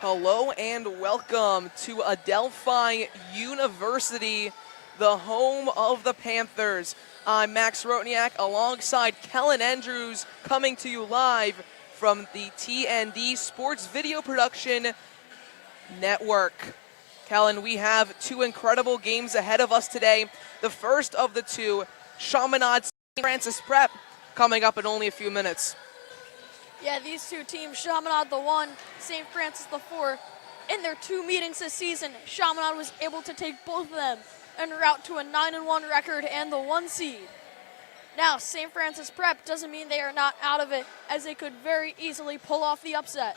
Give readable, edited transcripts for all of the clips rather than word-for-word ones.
Hello and welcome to Adelphi University, the home of the Panthers. I'm Max Rotniak alongside Kellen Andrews, coming to you live from the TND Sports Video Production Network. Kellen, we have two incredible games ahead of us today. The first of the two, Chaminade St. Francis Prep, coming up in only a few minutes. Yeah, these two teams, Chaminade the 1, St. Francis the 4, in their two meetings this season, Chaminade was able to take both of them en route to a 9-1 record and the 1 seed. Now, St. Francis Prep doesn't mean they are not out of it, as they could very easily pull off the upset.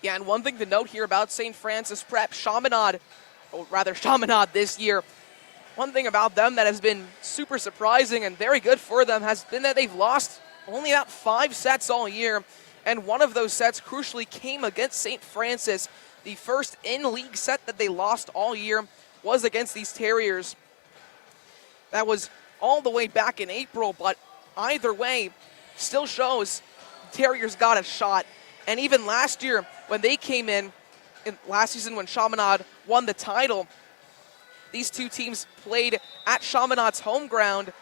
Yeah, and one thing to note here about St. Francis Prep, Chaminade this year, one thing about them that has been super surprising and very good for them has been that they've lost only about 5 sets all year, and one of those sets crucially came against St. Francis. The first in-league set that they lost all year was against these Terriers. That was all the way back in April, but either way, still shows Terriers got a shot. And even last year, when they came in last season when Chaminade won the title, these two teams played at Chaminade's home ground,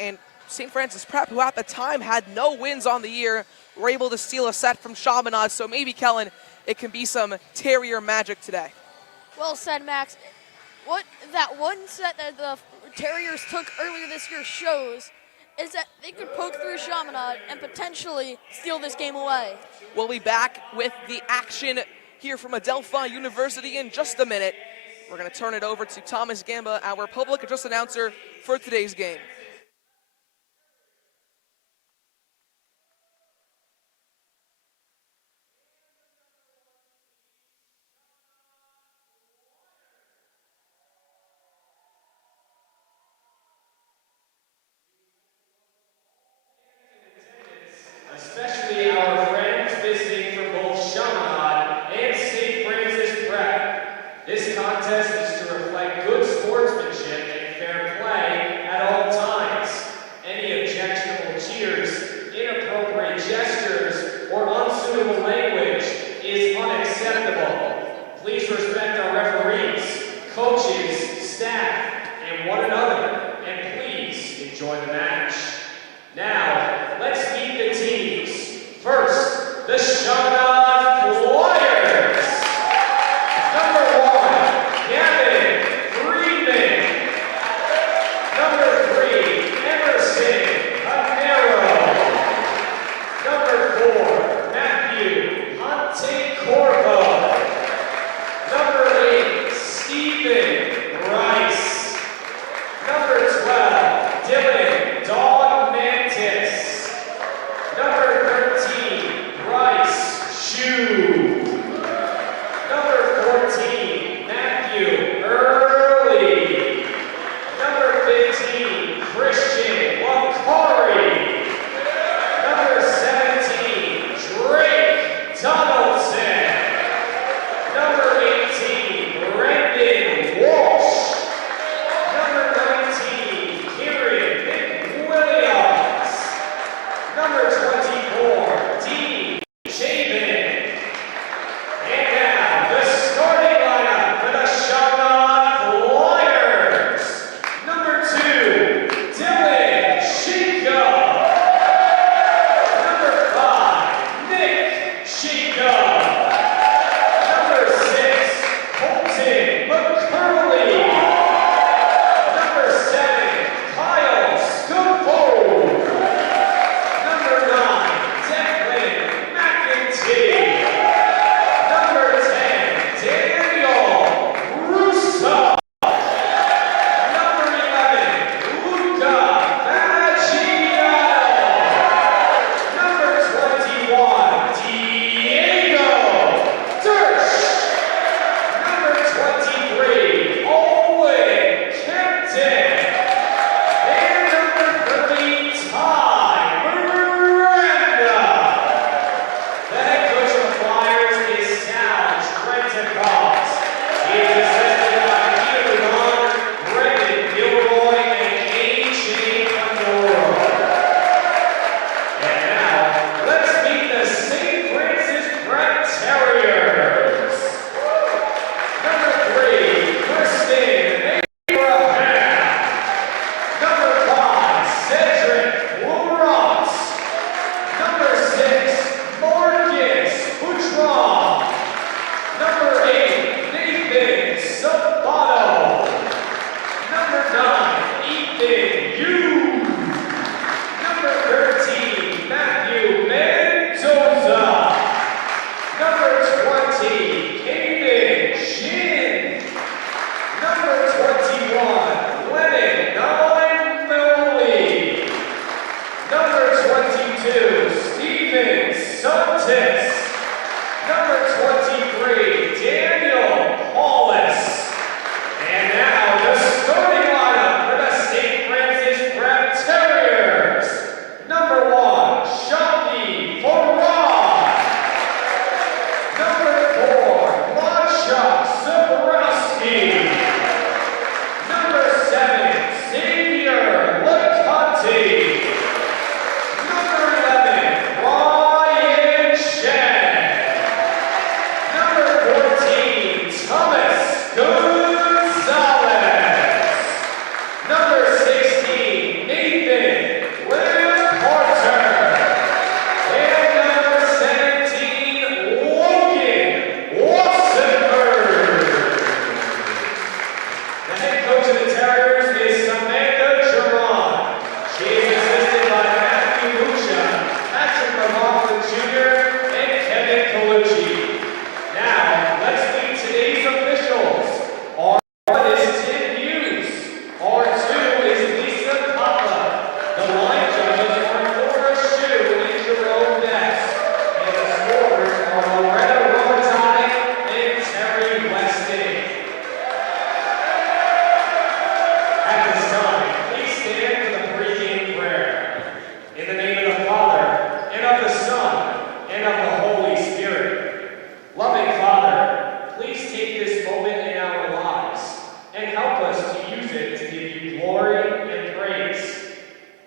and St. Francis Prep, who at the time had no wins on the year, were able to steal a set from Chaminade. So maybe, Kellen, it can be some Terrier magic today. Well said, Max. What that one set that the Terriers took earlier this year shows is that they could poke through Chaminade and potentially steal this game away. We'll be back with the action here from Adelphi University in just a minute. We're going to turn it over to Thomas Gamba, our public address announcer for today's game. Especially our friends visiting from both Chaminade and St. Francis Prep. This contest is to reflect good sportsmanship and fair play at all times. Any objectionable cheers, inappropriate gestures, or unsuitable language is unacceptable. Please respect our referees, coaches, staff, and one another, and please enjoy the match. Now, let's meet the teams. First, the Chaminade Flyers. Number 1, Gavin Friedman. Number 3, Emerson Amaro. Number 4, Matthew Hunting-Corvo. Number 8, Stephen Rice. Number 12, Dylan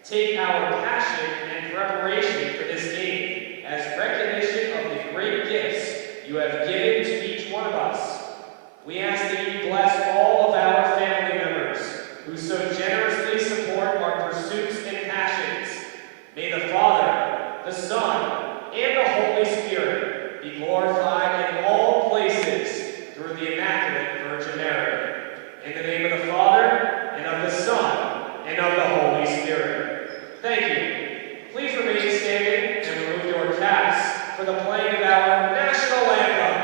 take our passion and preparation for this game as recognition of the great gifts you have given to each one of us. We ask that you bless all of our family members who so generously support our pursuits and passions. May the Father, the Son, and the Holy Spirit be glorified in all places through the Immaculate Virgin Mary. In the name of the Father, and of the Son, and of the Holy Spirit. Thank you. Please remain standing and remove your caps for the playing of our national anthem.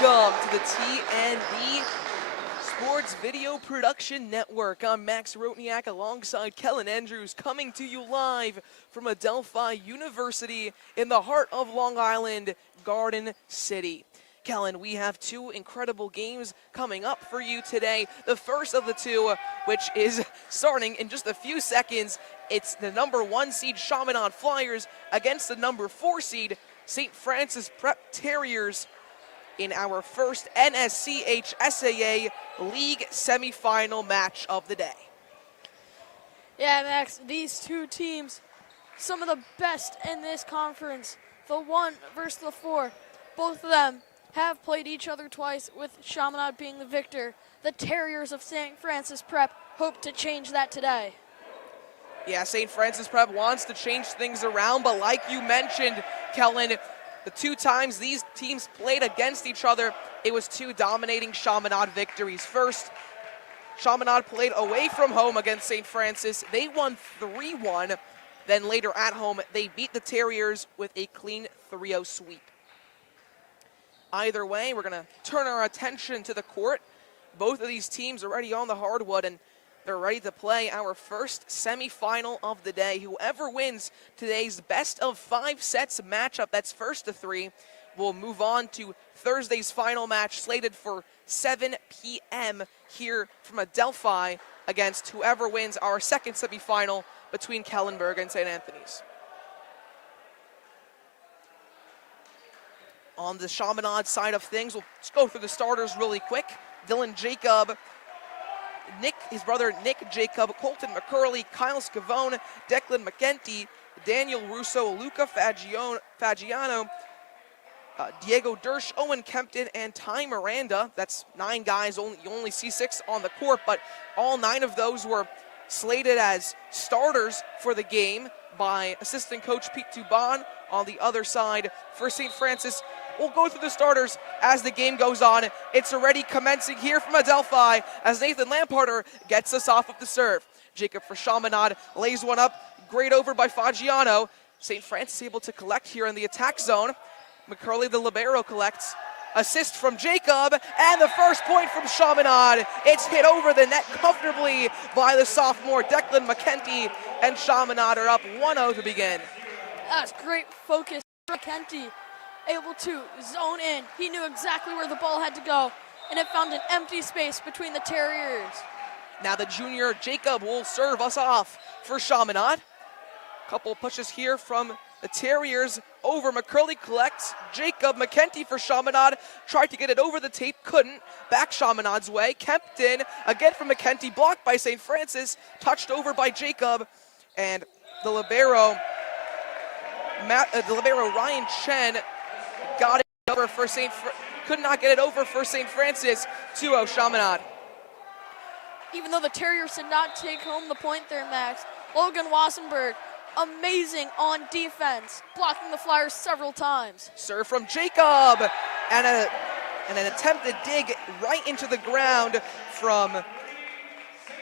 Welcome to the TND Sports Video Production Network. I'm Max Rotniak alongside Kellen Andrews, coming to you live from Adelphi University in the heart of Long Island, Garden City. Kellen, we have two incredible games coming up for you today. The first of the two, which is starting in just a few seconds. It's the number 1 seed Chaminade Flyers against the number 4 seed St. Francis Prep Terriers in our first NYCHSAA League semifinal match of the day. Yeah, Max, these two teams, some of the best in this conference. The 1 versus the 4, both of them have played each other twice, with Chaminade being the victor. The Terriers of St. Francis Prep hope to change that today. Yeah, St. Francis Prep wants to change things around, but like you mentioned, Kellen, the 2 times these teams played against each other, it was 2 dominating Chaminade victories. First, Chaminade played away from home against St. Francis. They won 3-1. Then later at home, they beat the Terriers with a clean 3-0 sweep. Either way, we're going to turn our attention to the court. Both of these teams are already on the hardwood, and they're ready to play our first semifinal of the day. Whoever wins today's best of 5 sets matchup, that's first to 3, will move on to Thursday's final match, slated for 7 p.m. here from Adelphi, against whoever wins our second semifinal between Kellenberg and St. Anthony's. On the Chaminade side of things, we'll just go through the starters really quick. Dylan Jacob, his brother Nick Jacob, Colton McCurley, Kyle Scavone, Declan McEntee, Daniel Russo, Luca Fagiano, Diego Dersch, Owen Kempton, and Ty Miranda. That's 9 guys. You only see 6 on the court, but all 9 of those were slated as starters for the game by assistant coach Pete Tuban. On the other side for St. Francis, we'll go through the starters as the game goes on. It's already commencing here from Adelphi as Nathan Lamparter gets us off with the serve. Jacob for Chaminade lays one up, great over by Fagiano. St. Francis able to collect here in the attack zone. McCurley, the libero, collects. Assist from Jacob, and the first point from Chaminade. It's hit over the net comfortably by the sophomore Declan McEntee, and Chaminade are up 1-0 to begin. That's great focus. McEntee able to zone in. He knew exactly where the ball had to go, and it found an empty space between the Terriers. Now the junior Jacob will serve us off for Chaminade. Couple pushes here from the Terriers over McCurley collects. Jacob McKenty for Chaminade. Tried to get it over the tape, couldn't. Back Chaminade's way. Kempton again from McKenty, blocked by St. Francis. Touched over by Jacob. And the libero Ryan Chen got it over for could not get it over for St. Francis. 2-0 Chaminade. Even though the Terriers did not take home the point there, Max, Logan Wassenberg, amazing on defense, blocking the Flyers several times. Serve from Jacob, and an attempted dig right into the ground from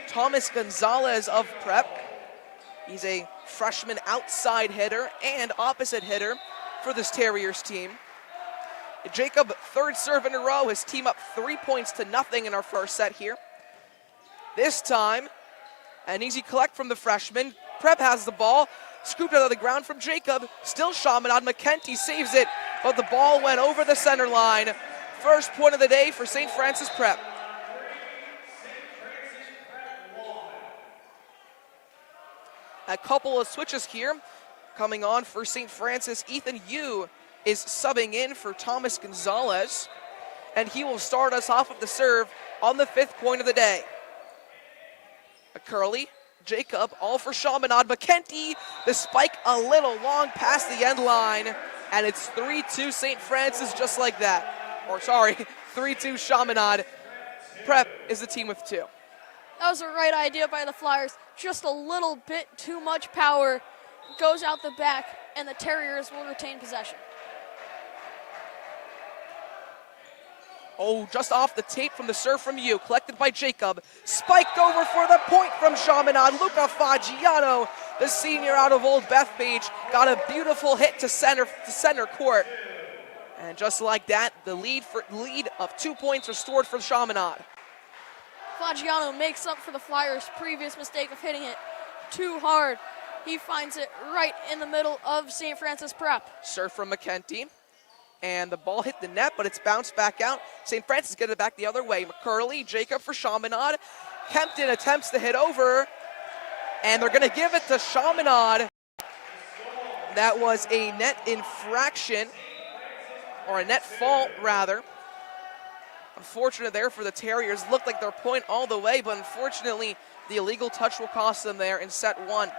Thomas Gonzalez of Prep. He's a freshman outside hitter and opposite hitter for this Terriers team. Jacob, third serve in a row, his team up 3-0 in our first set here. This time, an easy collect from the freshman. Prep has the ball, scooped out of the ground from Jacob. Still Chaminade, McKenty saves it, but the ball went over the center line. First point of the day for St. Francis Prep. A couple of switches here coming on for St. Francis. Ethan Yu is subbing in for Thomas Gonzalez, and he will start us off with the serve on the 5th point of the day. Curley, Jacob, all for Chaminade. McKenty, the spike a little long past the end line, and it's 3-2 St. Francis just like that. Or sorry, 3-2 Chaminade. Prep is the team with 2. That was the right idea by the Flyers. Just a little bit too much power. Goes out the back, and the Terriers will retain possession. Oh, just off the tape from the serve from Yu, collected by Jacob. Spiked over for the point from Chaminade. Luca Fagiano, the senior out of Old Bethpage, got a beautiful hit to center court. And just like that, the lead of 2 points restored for Chaminade. Fagiano makes up for the Flyers' previous mistake of hitting it too hard. He finds it right in the middle of St. Francis Prep. Serve from McKenty. And the ball hit the net, but it's bounced back out. St. Francis gets it back the other way. McCurley, Jacob for Chaminade. Kempton attempts to hit over, and they're going to give it to Chaminade. That was a net infraction, or a net fault, rather. Unfortunate there for the Terriers. Looked like their point all the way, but unfortunately, the illegal touch will cost them there in set 1.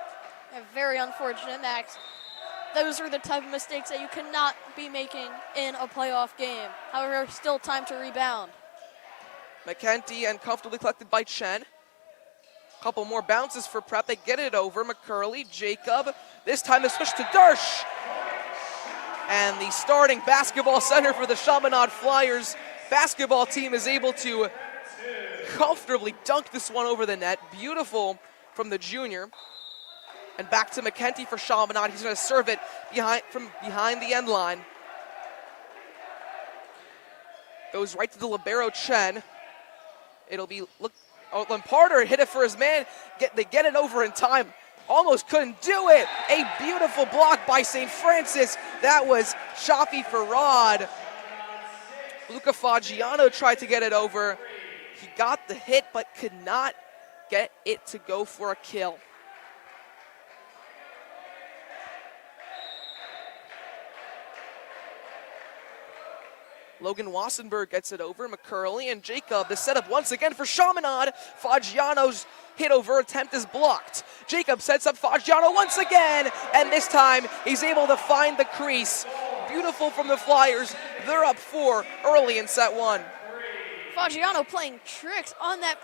Very unfortunate, Max. Those are the type of mistakes that you cannot be making in a playoff game. However, still time to rebound. McKenty and comfortably collected by Chen. Couple more bounces for Prep. They get it over. McCurley, Jacob. This time they switch to Dersh. And the starting basketball center for the Chaminade Flyers basketball team is able to comfortably dunk this one over the net. Beautiful from the junior. And back to McKenty for Chaminade. He's going to serve it from behind the end line. Goes right to the libero Chen. It'll be Lamparter hit it for his man. They get it over in time. Almost couldn't do it. A beautiful block by St. Francis. That was Shafi Farad. Luca Fagiano tried to get it over. He got the hit, but could not get it to go for a kill. Logan Wassenberg gets it over. McCurley and Jacob. The setup once again for Chaminade. Fagiano's hit over attempt is blocked. Jacob sets up Fagiano once again, and this time he's able to find the crease. Beautiful from the Flyers. They're up 4 early in set 1. Fagiano playing tricks on that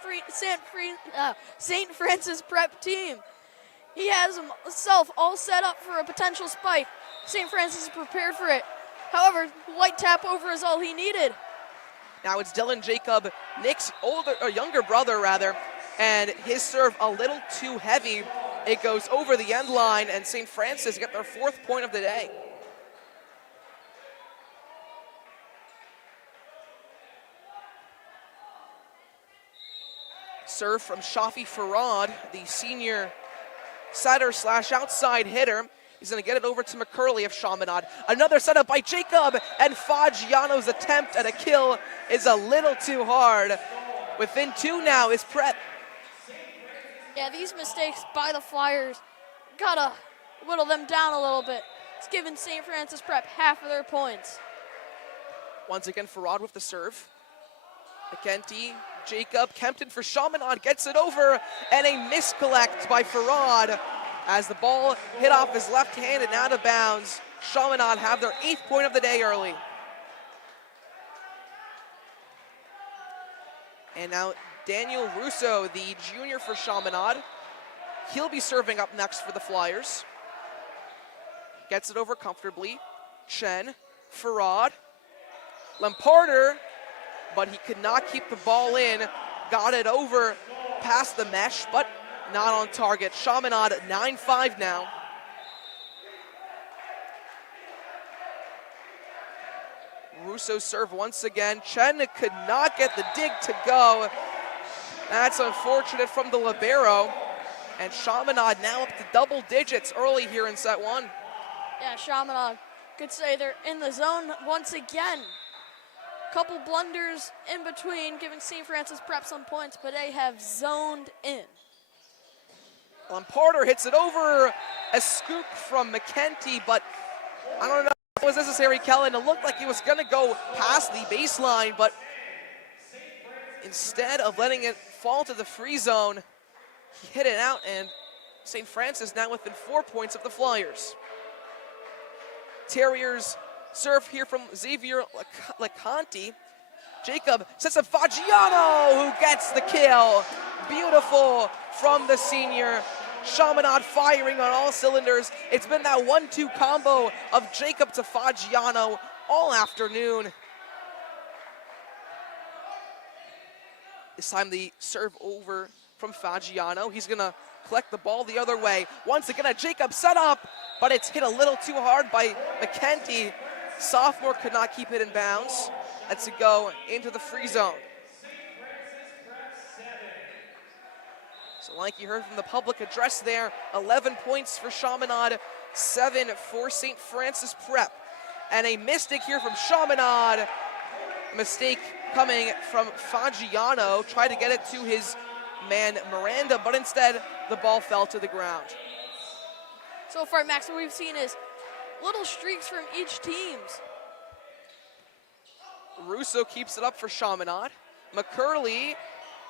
St. Francis Prep team. He has himself all set up for a potential spike. St. Francis is prepared for it. However, white tap over is all he needed. Now it's Dylan Jacob, Nick's younger brother rather, and his serve a little too heavy. It goes over the end line, and St. Francis get their 4th point of the day. Serve from Shafi Farad, the senior setter/outside hitter. He's going to get it over to McCurley of Chaminade. Another setup by Jacob, and Fagiano's attempt at a kill is a little too hard. Within 2 now is Prep. Yeah, these mistakes by the Flyers, gotta whittle them down a little bit. It's giving St. Francis Prep half of their points. Once again, Farad with the serve. McKenty, Jacob, Kempton for Chaminade, gets it over, and a miscollect by Farad as the ball hit off his left hand and out of bounds. Chaminade have their 8th point of the day early. And now Daniel Russo, the junior for Chaminade. He'll be serving up next for the Flyers. Gets it over comfortably. Chen, Farad, Lamparter, but he could not keep the ball in. Got it over past the mesh, but not on target. Chaminade 9-5 now. Russo serve once again. Chen could not get the dig to go. That's unfortunate from the libero. And Chaminade now up to double digits early here in set one. Yeah, Chaminade could say they're in the zone once again. Couple blunders in between, giving St. Francis Prep some points, but they have zoned in. Lamparter hits it over. A scoop from McKenty, but I don't know if it was necessary, Kellen. It looked like he was going to go past the baseline, but instead of letting it fall to the free zone, he hit it out, and St. Francis now within 4 points of the Flyers. Terriers serve here from Xavier Leconte. Jacob sets up Fagiano, who gets the kill. Beautiful from the senior. Chaminade firing on all cylinders. It's been that 1-2 combo of Jacob to Fagiano all afternoon. This time the serve over from Fagiano. He's gonna collect the ball the other way. Once again, a Jacob set up, but it's hit a little too hard by McKenty. Sophomore could not keep it in bounds. That's to go into the free zone. So like you heard from the public address there, 11 points for Chaminade, 7 for St. Francis Prep. And a mistake here from Chaminade. Mistake coming from Fagiano. Tried to get it to his man Miranda, but instead the ball fell to the ground. So far, Max, what we've seen is little streaks from each team. Russo keeps it up for Chaminade. McCurley,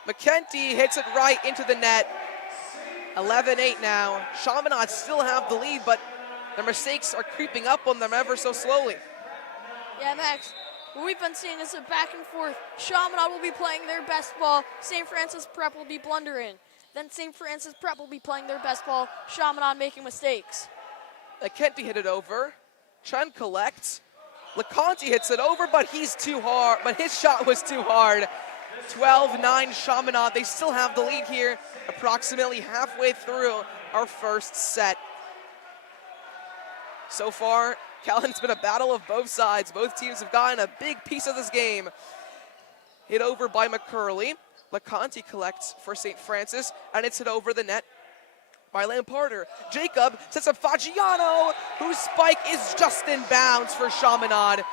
McKenty hits it right into the net. 11-8 now. Chaminade still have the lead, but their mistakes are creeping up on them ever so slowly. Yeah, Max, what we've been seeing is a back and forth. Chaminade will be playing their best ball. St. Francis Prep will be blundering. Then St. Francis Prep will be playing their best ball. Chaminade making mistakes. McKenty hit it over. Chen collects. Leconte hits it over, but he's too hard. But his shot was too hard. 12-9 Chaminade. They still have the lead here, approximately halfway through our first set. So far, Callan, it's been a battle of both sides. Both teams have gotten a big piece of this game. Hit over by McCurley. Leconte collects for St. Francis, and it's hit over the net by Lamparter. Jacob sets up Fagiano, whose spike is just in bounds for Chaminade.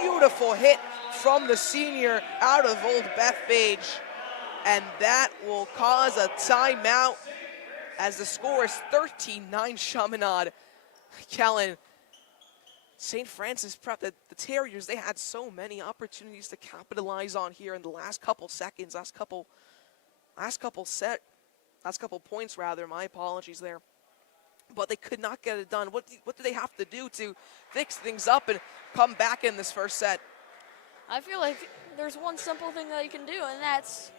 Beautiful hit from the senior out of Old Bethpage, and that will cause a timeout as the score is 13-9 Chaminade. Callan, St. Francis Prep, the Terriers, they had so many opportunities to capitalize on here in the last couple seconds, last couple points rather, my apologies there. But they could not get it done. What do they have to do to fix things up and come back in this first set? I feel like there's one simple thing that you can do, and that's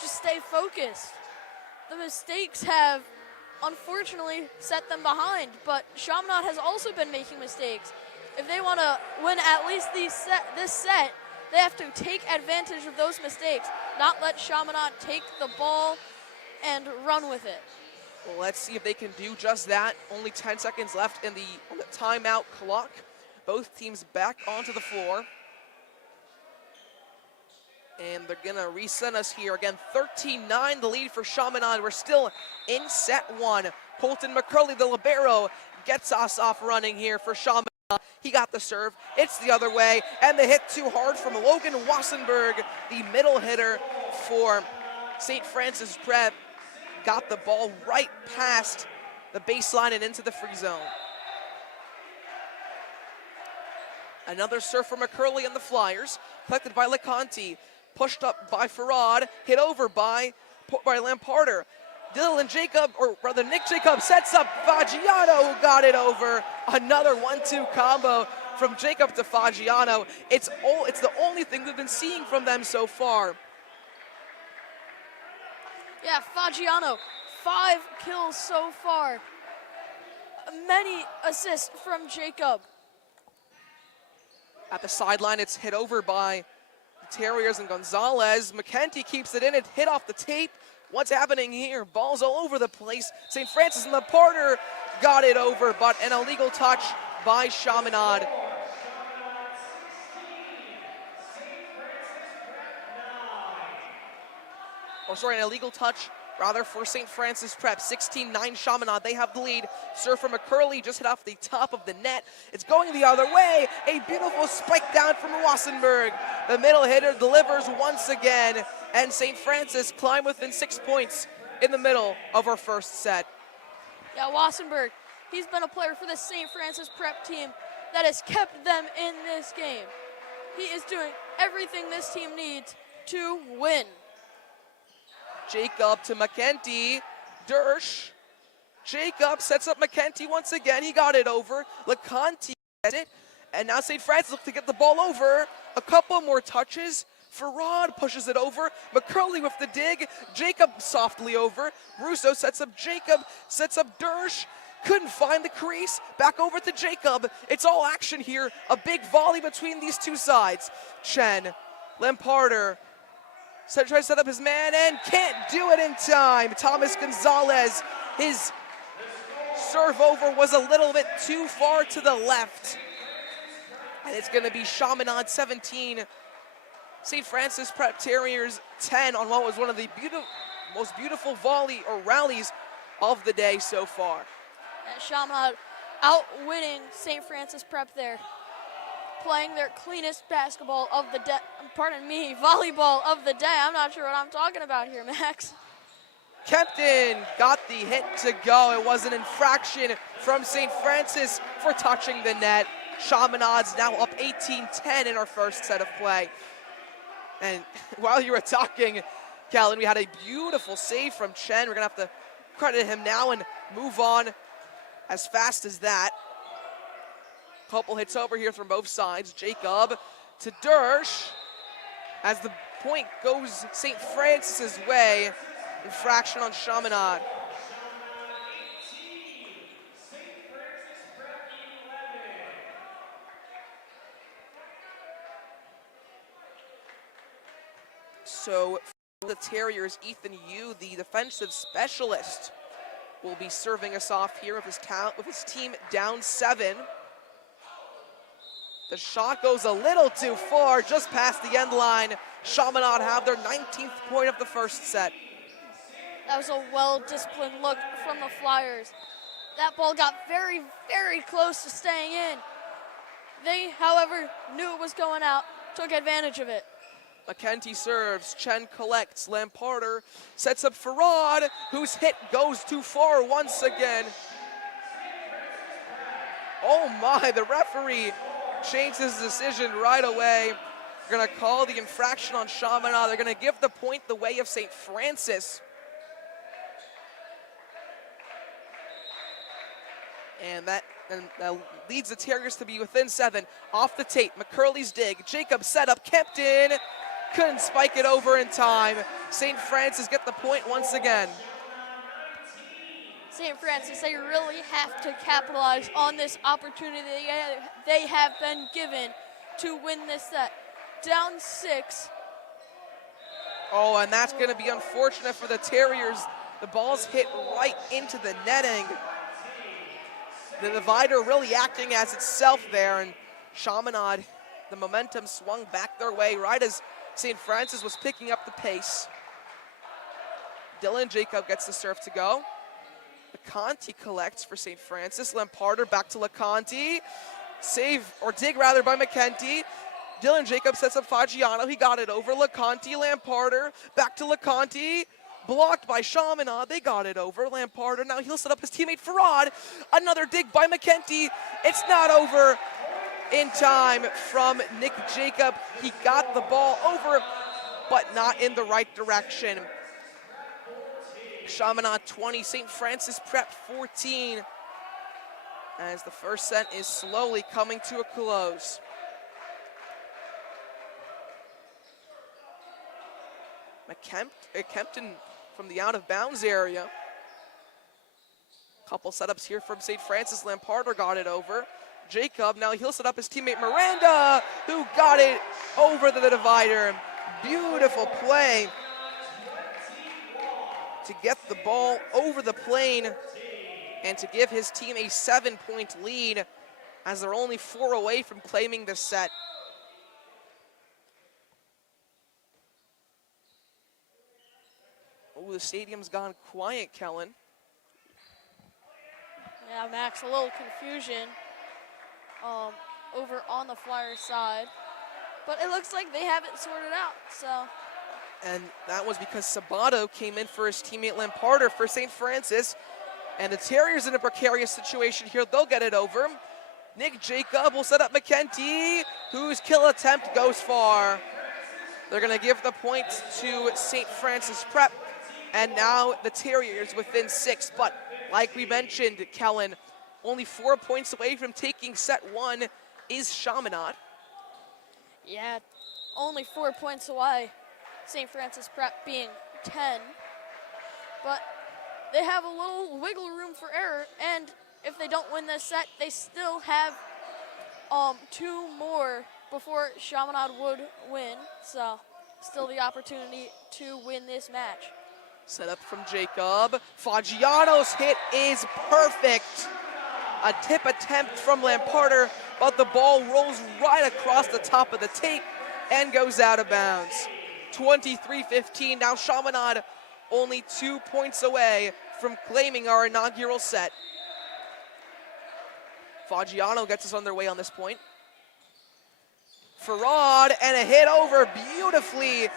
just stay focused. The mistakes have unfortunately set them behind, but Chaminade has also been making mistakes. If they want to win at least this set, they have to take advantage of those mistakes, not let Chaminade take the ball and run with it. Well, let's see if they can do just that. Only 10 seconds left on the timeout clock. Both teams back onto the floor. And they're gonna reset us here. Again, 13-9, the lead for Chaminade. We're still in set one. Colton McCurley, the libero, gets us off running here for Chaminade. He got the serve, it's the other way, and the hit too hard from Logan Wassenberg, the middle hitter for St. Francis Prep. got the ball right past the baseline and into the free zone. Another serve from McCurley and the Flyers, collected by LeConte, pushed up by Farad, hit over by Lamparter. Dylan Jacob, or rather Nick Jacob, sets up Fagiano, who got it over. Another 1-2 combo from Jacob to Fagiano. It's the only thing we've been seeing from them so far. Yeah, Fagiano, 5 kills so far. Many assists from Jacob. At the sideline, it's hit over by the Terriers and Gonzalez. McKenty keeps it in, it hit off the tape. What's happening here? Balls all over the place. St. Francis and Lamparter got it over, but an illegal touch by Chaminade. An illegal touch, rather, for St. Francis Prep. 16-9 Chaminade, they have the lead. Serve from McCurley, just hit off the top of the net. It's going the other way. A beautiful spike down from Wassenberg. The middle hitter delivers once again, and St. Francis climb within 6 points in the middle of our first set. Yeah, Wassenberg, he's been a player for the St. Francis Prep team that has kept them in this game. He is doing everything this team needs to win. Jacob to McKenty, Dersh. Jacob sets up McKenty once again. He got it over. LeConte gets it. And now St. Francis looks to get the ball over. A couple more touches. Farad pushes it over. McCurley with the dig. Jacob softly over. Russo sets up Jacob. Sets up Dersh. Couldn't find the crease. Back over to Jacob. It's all action here. A big volley between these two sides. Chen, Lamparter. So tries to set up his man and can't do it in time. Thomas Gonzalez, his serve over was a little bit too far to the left. And it's going to be Chaminade 17, St. Francis Prep Terriers 10 on what was one of the most beautiful volley or rallies of the day so far. And Chaminade outwinning St. Francis Prep there, playing their cleanest basketball of the day, volleyball of the day. I'm not sure what I'm talking about here, Max. Kempton got the hit to go. It was an infraction from St. Francis for touching the net. Chaminade's now up 18-10 in our first set of play. And while you were talking, Callan, we had a beautiful save from Chen. We're gonna have to credit him now and move on as fast as that. Couple hits over here from both sides. Jacob to Dersh. As the point goes St. Francis's way, infraction on Chaminade. So for the Terriers, Ethan Yu, the defensive specialist, will be serving us off here with his team down 7. The shot goes a little too far, just past the end line. Chaminade have their 19th point of the first set. That was a well-disciplined look from the Flyers. That ball got very, very close to staying in. They, however, knew it was going out, took advantage of it. McKenty serves, Chen collects, Lamparter sets up Farad, whose hit goes too far once again. Oh my, the referee changed his decision right away. They're gonna call the infraction on Chaminade. They're gonna give the point the way of St. Francis. And that leads the Terriers to be within 7. Off the tape, McCurley's dig. Jacob set up, Kempton couldn't spike it over in time. St. Francis get the point once again. St. Francis, they really have to capitalize on this opportunity they have been given to win this set. Down 6. Oh, and that's going to be unfortunate for the Terriers. The ball's hit right into the netting. The divider really acting as itself there, and Chaminade, the momentum swung back their way right as St. Francis was picking up the pace. Dylan Jacob gets the serve to go. LeConte collects for St. Francis. Lamparter back to LeConte. Save, or dig rather, by McKenty. Dylan Jacob sets up Fagiano. He got it over. LeConte, Lamparter, back to LeConte. blocked by Chaminade. They got it over. Lamparter, now he'll set up his teammate Farad. Another dig by McKenty. It's not over in time from Nick Jacob. He got the ball over, but not in the right direction. Chaminade 20, St. Francis Prep 14, as the first set is slowly coming to a close. Kempton from the out-of-bounds area. Couple setups here from St. Francis. Lamparter got it over. Jacob, now he'll set up his teammate Miranda, who got it over the divider. Beautiful play to get the ball over the plane and to give his team a 7-point lead, as they're only 4 away from claiming the set. Oh, the stadium's gone quiet, Kellen. Yeah, Max, a little confusion over on the Flyers side. But it looks like they have it sorted out, so. And that was because Sabato came in for his teammate Lamparter for St. Francis. And the Terriers in a precarious situation here. They'll get it over. Nick Jacob will set up McKenty, whose kill attempt goes far. They're going to give the point to St. Francis Prep. And now the Terriers within 6. But like we mentioned, Kellen, only 4 points away from taking set 1 is Chaminade. Yeah, only 4 points away. St. Francis Prep being 10. But they have a little wiggle room for error, and if they don't win this set, they still have 2 more before Chaminade would win. So still the opportunity to win this match. Set up from Jacob. Foggiano's hit is perfect. A tip attempt from Lamparter, but the ball rolls right across the top of the tape and goes out of bounds. 23-15, now Chaminade only 2 points away from claiming our inaugural set. Foggiano gets us underway on this point. Farad, and a hit over beautifully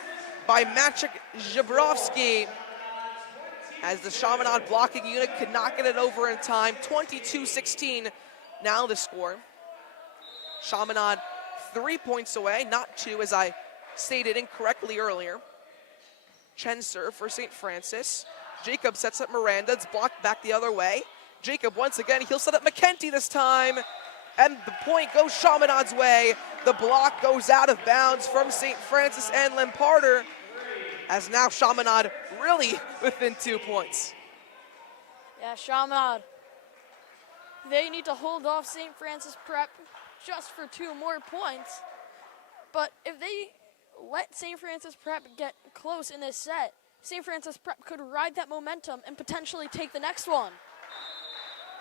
by Maciek Żebrowski, as the Chaminade blocking unit could not get it over in time. 22-16 now the score. Chaminade 3 points away, not 2 as I stated incorrectly earlier. Chen serve for St. Francis. Jacob sets up Miranda. It's blocked back the other way. Jacob once again, he'll set up McKenty this time. And the point goes Chaminade's way. The block goes out of bounds from St. Francis and Lamparter, as now Chaminade really within 2 points. Yeah, Chaminade, they need to hold off St. Francis Prep just for 2 more points. But if they let St. Francis Prep get close in this set, St. Francis Prep could ride that momentum and potentially take the next one.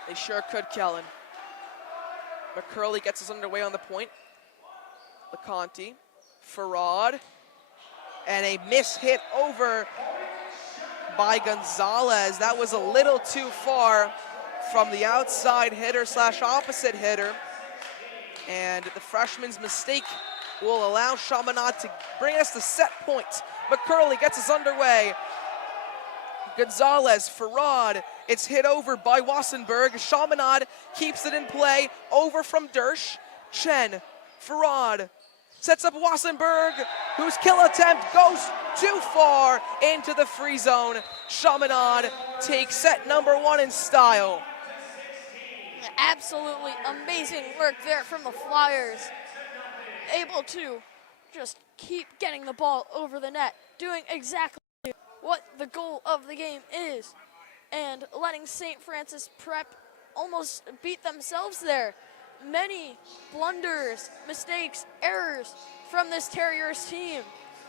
They sure could, Kellen. McCurley gets us underway on the point. LeConte, Farad, and a miss hit over by Gonzalez. That was a little too far from the outside hitter / opposite hitter. And the freshman's mistake will allow Chaminade to bring us the set point. McCurley gets us underway. Gonzalez, Farad, it's hit over by Wassenberg. Chaminade keeps it in play, over from Dersch. Chen, Farad, sets up Wassenberg, whose kill attempt goes too far into the free zone. Chaminade takes set number 1 in style. Absolutely amazing work there from the Flyers. Able to just keep getting the ball over the net, doing exactly what the goal of the game is, and letting St. Francis Prep almost beat themselves there. Many blunders, mistakes, errors from this Terriers team.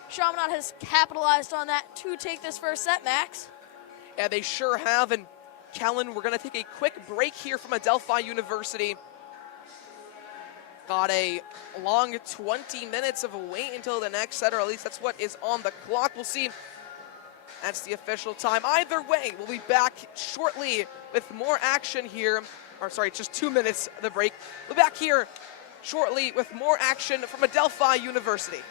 Chaminade has capitalized on that to take this first set, Max. Yeah, they sure have. And Kellen, we're going to take a quick break here from Adelphi University. Got a long 20 minutes of a wait until the next set, or at least that's what is on the clock. We'll see. That's the official time. Either way, we'll be back shortly with more action here. Or sorry, just 2 minutes of the break. We'll be back here shortly with more action from Adelphi University.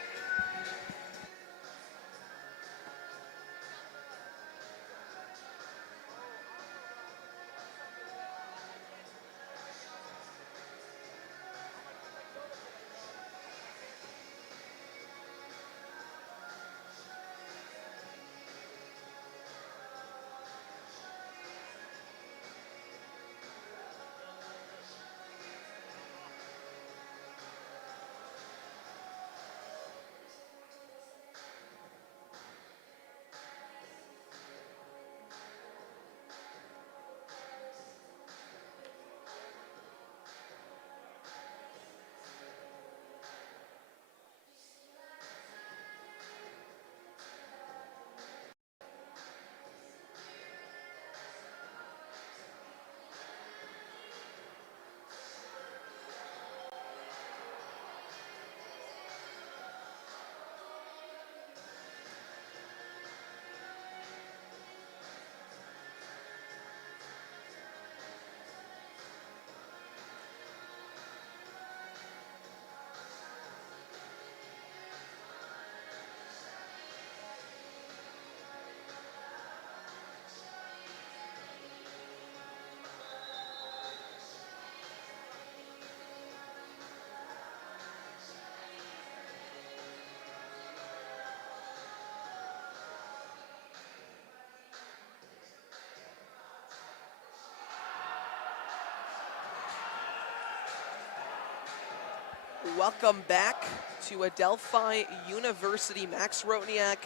Welcome back to Adelphi University. Max Rotniak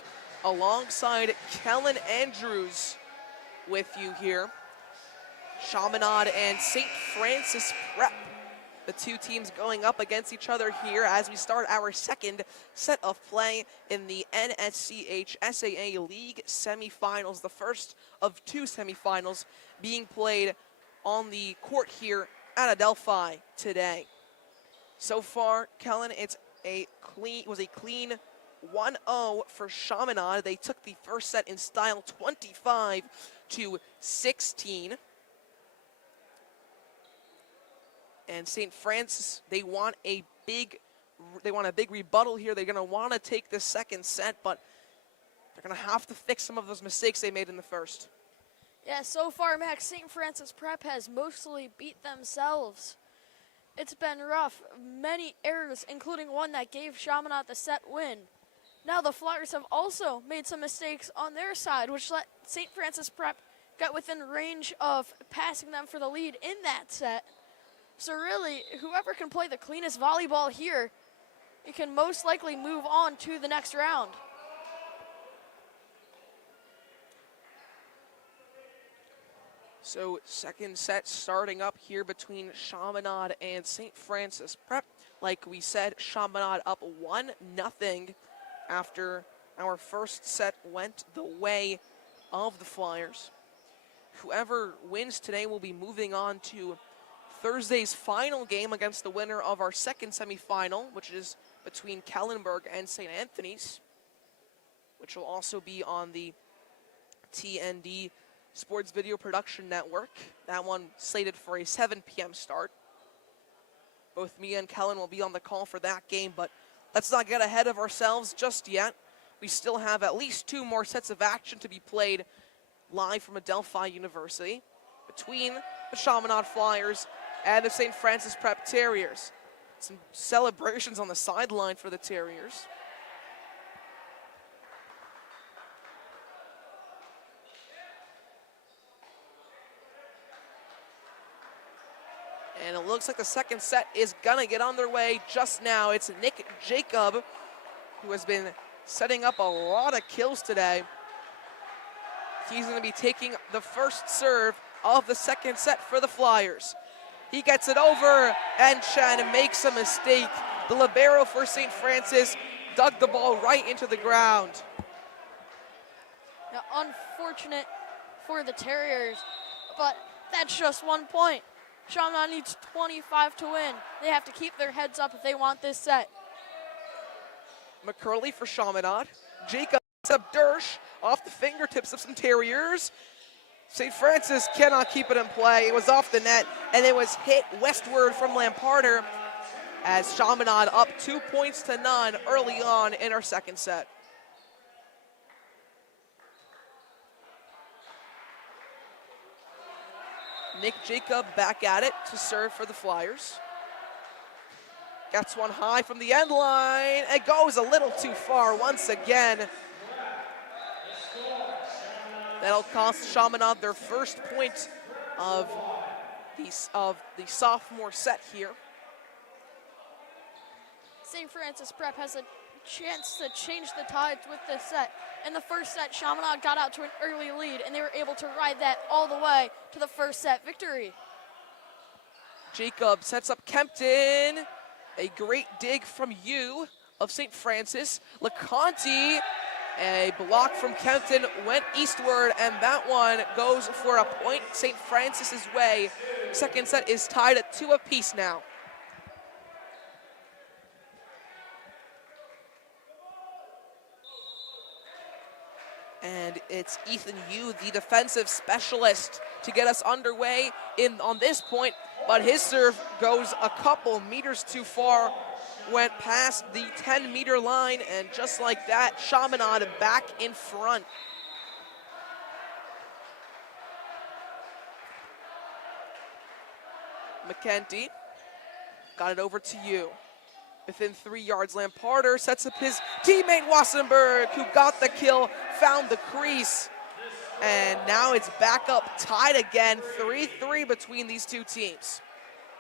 alongside Kellen Andrews with you here. Chaminade and St. Francis Prep, the two teams going up against each other here as we start our second set of play in the NYCHSAA League semifinals, the first of two semifinals being played on the court here at Adelphi today. So far, Kellen, it was a clean 1-0 for Chaminade. They took the first set in style, 25-16. And St. Francis, they want a big rebuttal here. They're going to want to take the second set, but they're going to have to fix some of those mistakes they made in the first. Yeah, so far, Max, St. Francis Prep has mostly beat themselves. It's been rough. Many errors, including one that gave Chaminade the set win. Now the Flyers have also made some mistakes on their side, which let St. Francis Prep get within range of passing them for the lead in that set. So really, whoever can play the cleanest volleyball here, it can most likely move on to the next round. So second set starting up here between Chaminade and St. Francis Prep. Like we said, Chaminade up 1-0 after our first set went the way of the Flyers. Whoever wins today will be moving on to Thursday's final game against the winner of our second semifinal, which is between Kellenberg and St. Anthony's, which will also be on the TND Sports Video Production Network. That one slated for a 7 p.m. start. Both me and Kellen will be on the call for that game, but let's not get ahead of ourselves just yet. We still have at least 2 more sets of action to be played live from Adelphi University between the Chaminade Flyers and the St. Francis Prep Terriers. Some celebrations on the sideline for the Terriers. And it looks like the second set is gonna get underway just now. It's Nick Jacob, who has been setting up a lot of kills today. He's gonna be taking the first serve of the second set for the Flyers. He gets it over, and Chen makes a mistake. The libero for St. Francis dug the ball right into the ground. Now, unfortunate for the Terriers, but that's just 1 point. Chaminade needs 25 to win. They have to keep their heads up if they want this set. McCurley for Chaminade. Jacob picks up Dersh off the fingertips of some Terriers. St. Francis cannot keep it in play. It was off the net, and it was hit westward from Lamparter as Chaminade up 2-0 early on in our second set. Nick Jacob back at it to serve for the Flyers. Gets one high from the end line. It goes a little too far once again. That'll cost Chaminade their first point of the sophomore set here. St. Francis Prep has a chance to change the tides with this set. In the first set, Chaminade got out to an early lead, and they were able to ride that all the way to the first set victory. Jacob sets up Kempton. A great dig from you of St. Francis. LeConte, a block from Kempton, went eastward, and that one goes for a point St. Francis's way. Second set is tied at 2 apiece now. And it's Ethan Yu, the defensive specialist, to get us underway on this point, but his serve goes a couple meters too far, went past the 10-meter line, and just like that, Chaminade back in front. McKenty got it over to you. Within 3 yards, Lamparter sets up his teammate Wassenberg, who got the kill, found the crease. And now it's back up, tied again, 3-3 between these two teams.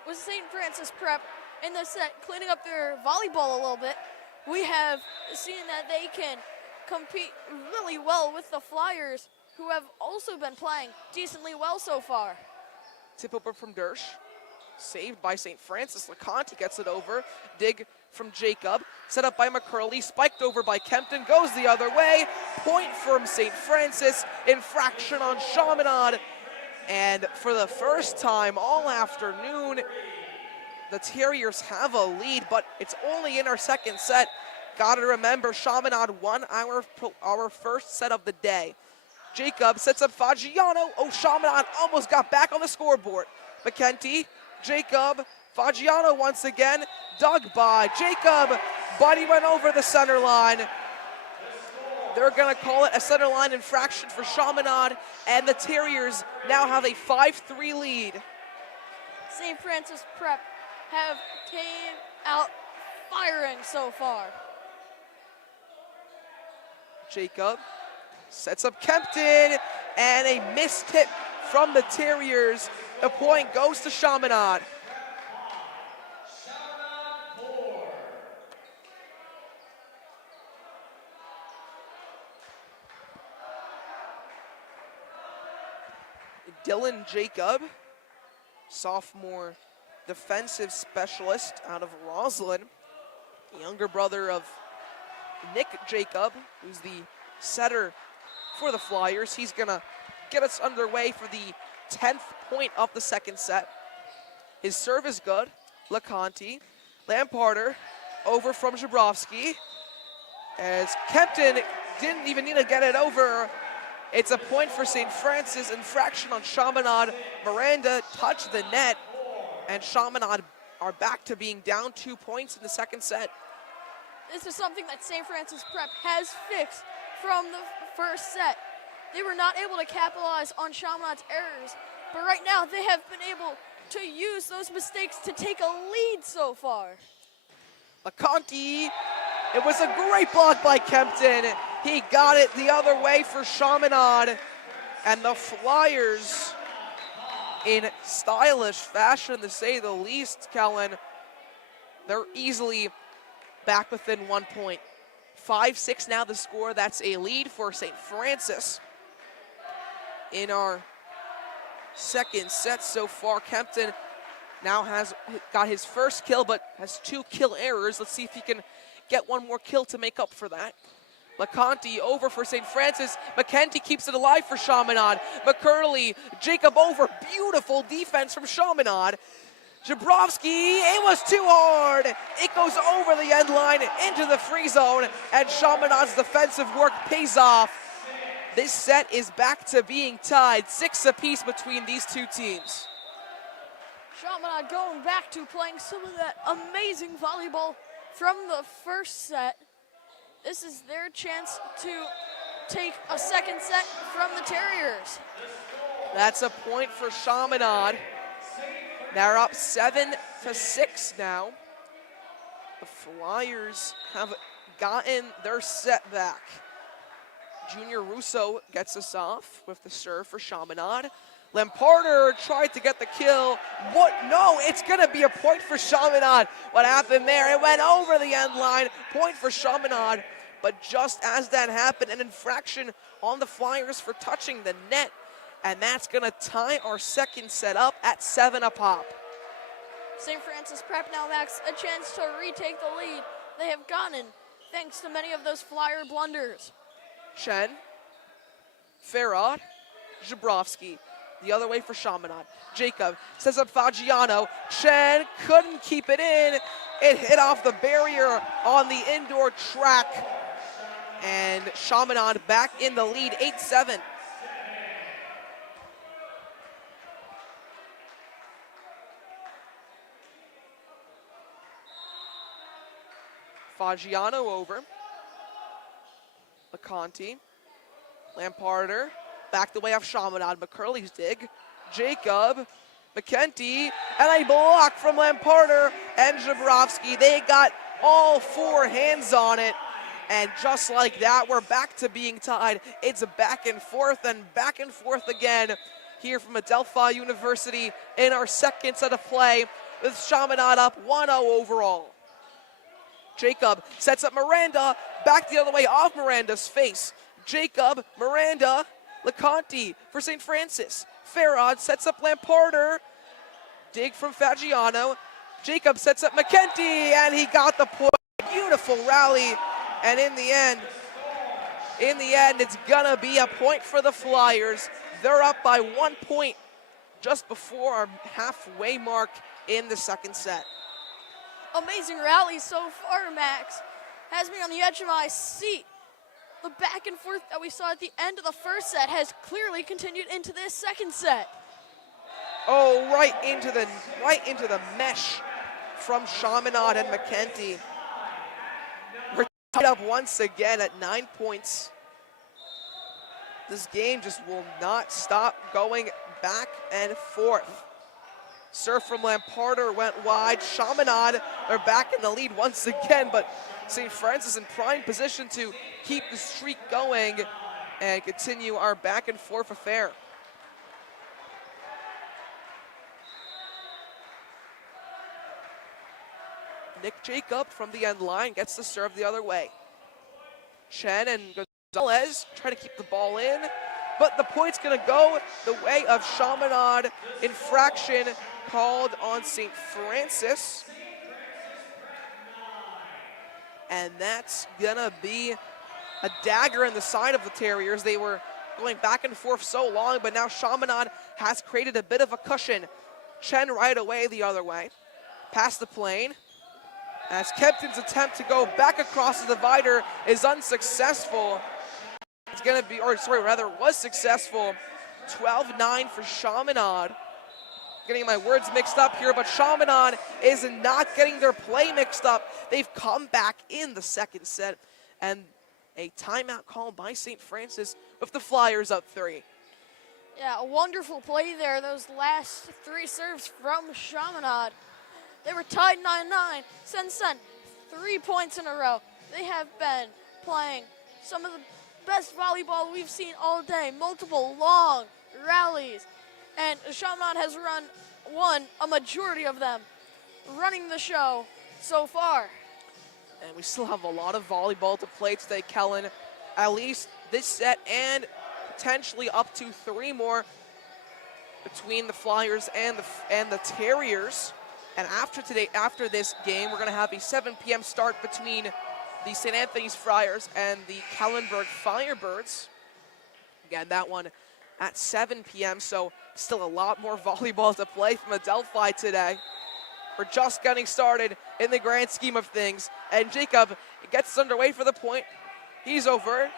With St. Francis Prep in the set, cleaning up their volleyball a little bit. We have seen that they can compete really well with the Flyers, who have also been playing decently well so far. Tip over from Dersh. Saved by St. Francis. LeConte gets it over. Dig from Jacob. Set up by McCurley. Spiked over by Kempton. Goes the other way. Point from St. Francis. Infraction on Chaminade. And for the first time all afternoon, the Terriers have a lead, but it's only in our second set. Gotta remember, Chaminade won our first set of the day. Jacob sets up Fagiano. Oh, Chaminade almost got back on the scoreboard. McKenty, Jacob, Fagiano once again, dug by Jacob, but he went over the center line. They're gonna call it a center line infraction for Chaminade, and the Terriers now have a 5-3 lead. St. Francis Prep have came out firing so far. Jacob sets up Kempton, and a missed hit from the Terriers. The point goes to Chaminade. Dylan Jacob, sophomore defensive specialist out of Roslyn, younger brother of Nick Jacob, who's the setter for the Flyers. He's gonna get us underway for the 10th point of the second set. His serve is good. LeConte, Lamparter, over from Zhabrowski. As Kempton didn't even need to get it over. It's a point for St. Francis, infraction on Chaminade. Miranda touched the net, and Chaminade are back to being down 2 points in the second set. This is something that St. Francis Prep has fixed from the first set. They were not able to capitalize on Chaminade's errors, but right now they have been able to use those mistakes to take a lead so far. LeConte, it was a great block by Kempton. He got it the other way for Chaminade, and the Flyers, in stylish fashion to say the least, Kellen, they're easily back within 1 point. 5-6 now the score. That's a lead for St. Francis. In our second set so far, Kempton now has got his first kill, but has 2 kill errors. Let's see if he can get one more kill to make up for that. LeConte over for St. Francis. McKenty keeps it alive for Chaminade. McCurley, Jacob over. Beautiful defense from Chaminade. Zhabrowski, it was too hard. It goes over the end line into the free zone, and Chaminade's defensive work pays off. This set is back to being tied, 6 apiece between these two teams. Chaminade going back to playing some of that amazing volleyball from the first set. This is their chance to take a second set from the Terriers. That's a point for Chaminade. They're up 7-6 now. The Flyers have gotten their set back. Junior Russo gets us off with the serve for Chaminade. Lamparter tried to get the kill. What? No, it's going to be a point for Chaminade. What happened there? It went over the end line. Point for Chaminade. But just as that happened, an infraction on the Flyers for touching the net. And that's going to tie our second set up at 7 apop. St. Francis Prep now has a chance to retake the lead they have gotten thanks to many of those Flyer blunders. Chen, Farad, Zhabrowski. The other way for Chaminade. Jacob sets up Fagiano. Chen couldn't keep it in. It hit off the barrier on the indoor track. And Chaminade back in the lead, 8-7. Fagiano over. LeConte. Lamparter. Back the way off Chaminade. McCurley's dig. Jacob. McKenty. And a block from Lamparter and Zhabrowski. They got all 4 hands on it. And just like that, we're back to being tied. It's a back and forth again here from Adelphi University in our second set of play. with Chaminade up 1-0 overall. Jacob sets up Miranda, back the other way off Miranda's face. Jacob, Miranda, LeConte for St. Francis. Farad sets up Lamparter. Dig from Fagiano. Jacob sets up McKenty, and he got the point. Beautiful rally, and in the end, it's gonna be a point for the Flyers. They're up by 1 point just before our halfway mark in the second set. Amazing rally so far, Max. Has me on the edge of my seat. The back and forth that we saw at the end of the first set has clearly continued into this second set. Oh, right into the mesh from Chaminade and McKenty. We're tied up once again at 9 points. This game just will not stop going back and forth. Serve from Lamparter went wide. Chaminade are back in the lead once again, but St. Francis in prime position to keep the streak going and continue our back and forth affair. Nick Jacob from the end line gets the serve the other way. Chen and Gonzalez try to keep the ball in, but the point's gonna go the way of Chaminade. Infraction called on St. Francis. And that's gonna be a dagger in the side of the Terriers. They were going back and forth so long, but now Chaminade has created a bit of a cushion. Chen right away the other way. Past the plane. As Kempton's attempt to go back across the divider is unsuccessful. It's gonna be, or sorry, rather was successful. 12-9 for Chaminade. Getting my words mixed up here, but Chaminade is not getting their play mixed up. They've come back in the second set, and a timeout called by St. Francis with the Flyers up 3. Yeah, a wonderful play there. Those last 3 serves from Chaminade. They were tied 9-9. Since then, 3 points in a row. They have been playing some of the best volleyball we've seen all day. Multiple long rallies. And Chaminade has won a majority of them, running the show so far. And we still have a lot of volleyball to play today, Kellen. At least this set and potentially up to 3 more between the Flyers and the Terriers. And after this game, we're going to have a 7 p.m. start between the St. Anthony's Friars and the Kellenberg Firebirds. Again, that one at 7 p.m., so still a lot more volleyball to play from Adelphi today. We're just getting started in the grand scheme of things, and Jacob gets underway for the point. He's over.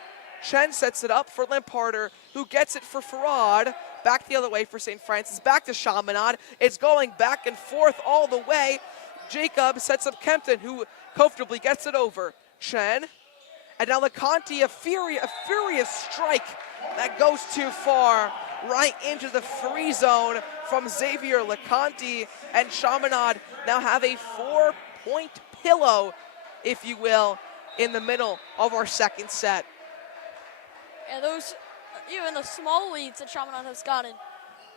Chen sets it up for Lamparter, who gets it for Farad. Back the other way for St. Francis, back to Chaminade. It's going back and forth all the way. Jacob sets up Kempton, who comfortably gets it over. Chen, and now LeConte, a furious strike that goes too far, right into the free zone from Xavier LeConte, and Chaminade now have a 4-point pillow, if you will, in the middle of our second set. And those, even the small leads that Chaminade has gotten,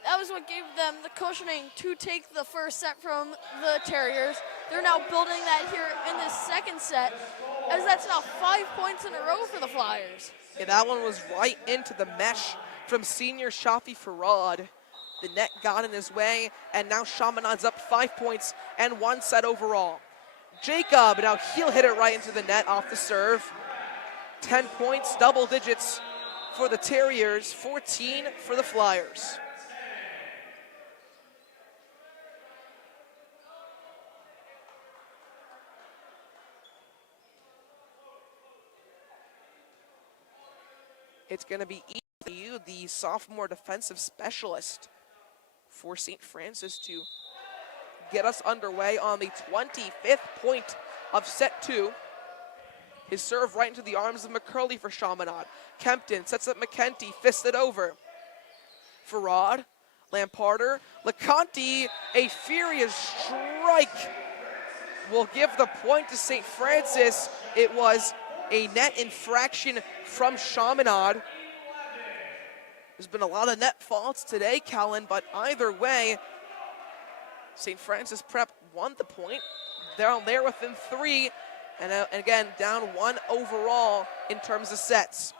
that was what gave them the cushioning to take the first set from the Terriers. They're now building that here in this second set, as that's now 5 points in a row for the Flyers. Yeah, that one was right into the mesh from senior Shafi Farad. The net got in his way, and now Chaminade's up 5 points and 1 set overall. Jacob, now he'll hit it right into the net off the serve. 10 points, double digits for the Terriers, 14 for the Flyers. It's going to be you, the sophomore defensive specialist for St. Francis, to get us underway on the 25th point of set 2. His serve right into the arms of McCurley for Chaminade. Kempton sets up McKenty, fisted over. Farad, Lamparter, LeConte, a furious strike will give the point to St. Francis. It was a net infraction from Chaminade. There's been a lot of net faults today, Callan, but either way, St. Francis Prep won the point. They're there within 3, and again, down 1 overall in terms of sets.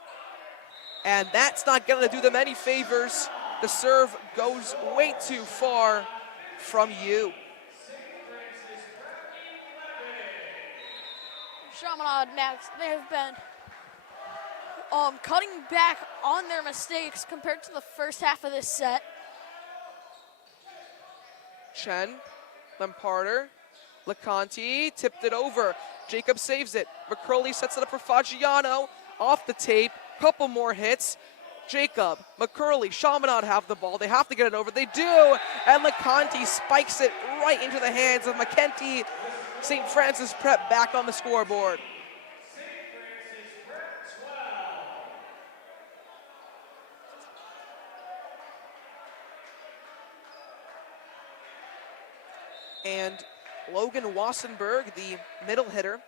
And that's not going to do them any favors. The serve goes way too far from you. Chaminade, Max, they have been cutting back on their mistakes compared to the first half of this set. Chen, Lamparter, LeConte tipped it over. Jacob saves it. McCurley sets it up for Fagiano. Off the tape, couple more hits. Jacob, McCurley, Chaminade have the ball. They have to get it over. They do, and LeConte spikes it right into the hands of McKenty. St. Francis Prep back on the scoreboard. And Logan Wassenberg, the middle hitter,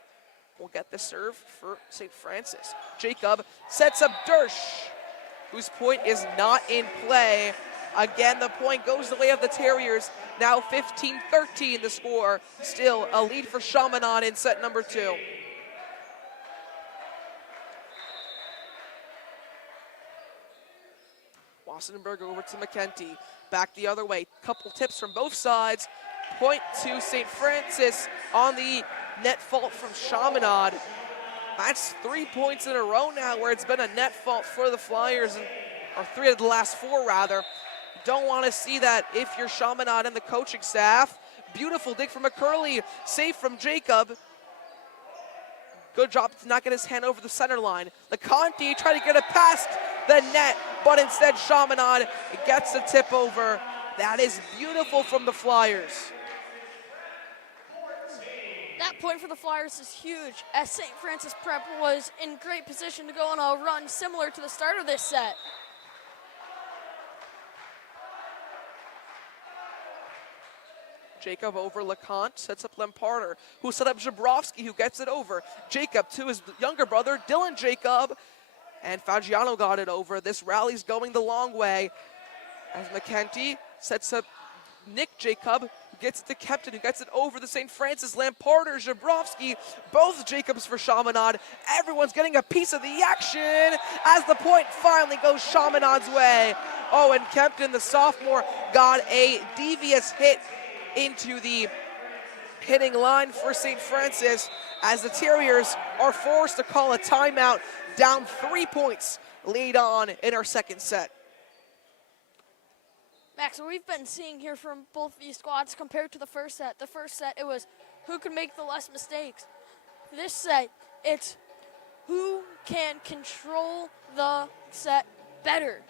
will get the serve for St. Francis. Jacob sets up Dersch, whose point is not in play. Again, the point goes the way of the Terriers. Now 15-13 the score. Still a lead for Chaminade in set number 2. Wassenberg over to McKenty. Back the other way. Couple tips from both sides. Point to St. Francis on the net fault from Chaminade. That's 3 points in a row now where it's been a net fault for the Flyers, or 3 of the last 4 rather. Don't want to see that if you're Chaminade and the coaching staff. Beautiful dig from McCurley, safe from Jacob. Good job to not get his hand over the center line. LeConte tried to get it past the net, but instead Chaminade gets a tip over. That is beautiful from the Flyers. That point for the Flyers is huge, as St. Francis Prep was in great position to go on a run similar to the start of this set. Jacob over LeConte, sets up Lamparter, who set up Jabrowski, who gets it over. Jacob to his younger brother, Dylan Jacob, and Fagiano got it over. This rally's going the long way, as McKenty sets up Nick Jacob, who gets it to Kempton, who gets it over the St. Francis. Lamparter, Jabrowski, both Jacobs for Chaminade. Everyone's getting a piece of the action as the point finally goes Chaminade's way. Oh, and Kempton, the sophomore, got a devious hit into the hitting line for St. Francis as the Terriers are forced to call a timeout, down 3 points lead on in our second set. Max, what we've been seeing here from both these squads compared to the first set. The first set, it was who could make the less mistakes. This set, it's who can control the set better.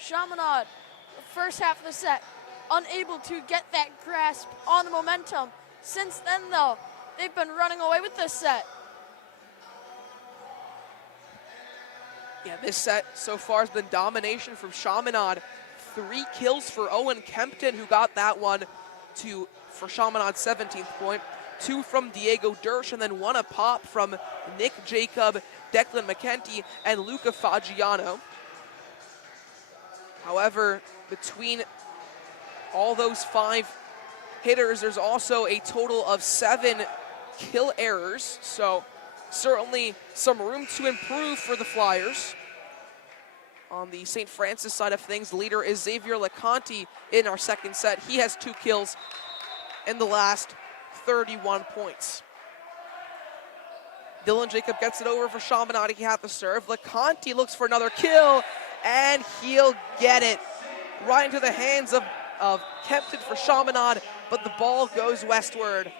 Chaminade, the first half of the set, unable to get that grasp on the momentum. Since then, though, they've been running away with this set. Yeah, this set so far has been domination from Chaminade. 3 kills for Owen Kempton, who got that one for Chaminade's 17th point. 2 from Diego Dersch, and then 1 a pop from Nick Jacob, Declan McKenty, and Luca Fagiano. However, between all those 5 hitters, there's also a total of 7 kill errors, so certainly some room to improve for the Flyers. On the St. Francis side of things, leader is Xavier LeConte in our second set. He has 2 kills in the last 31 points. Dylan Jacob gets it over for Chaminade. He had the serve. LeConte looks for another kill, and he'll get it right into the hands of Kempton for Chaminade, but the ball goes westward.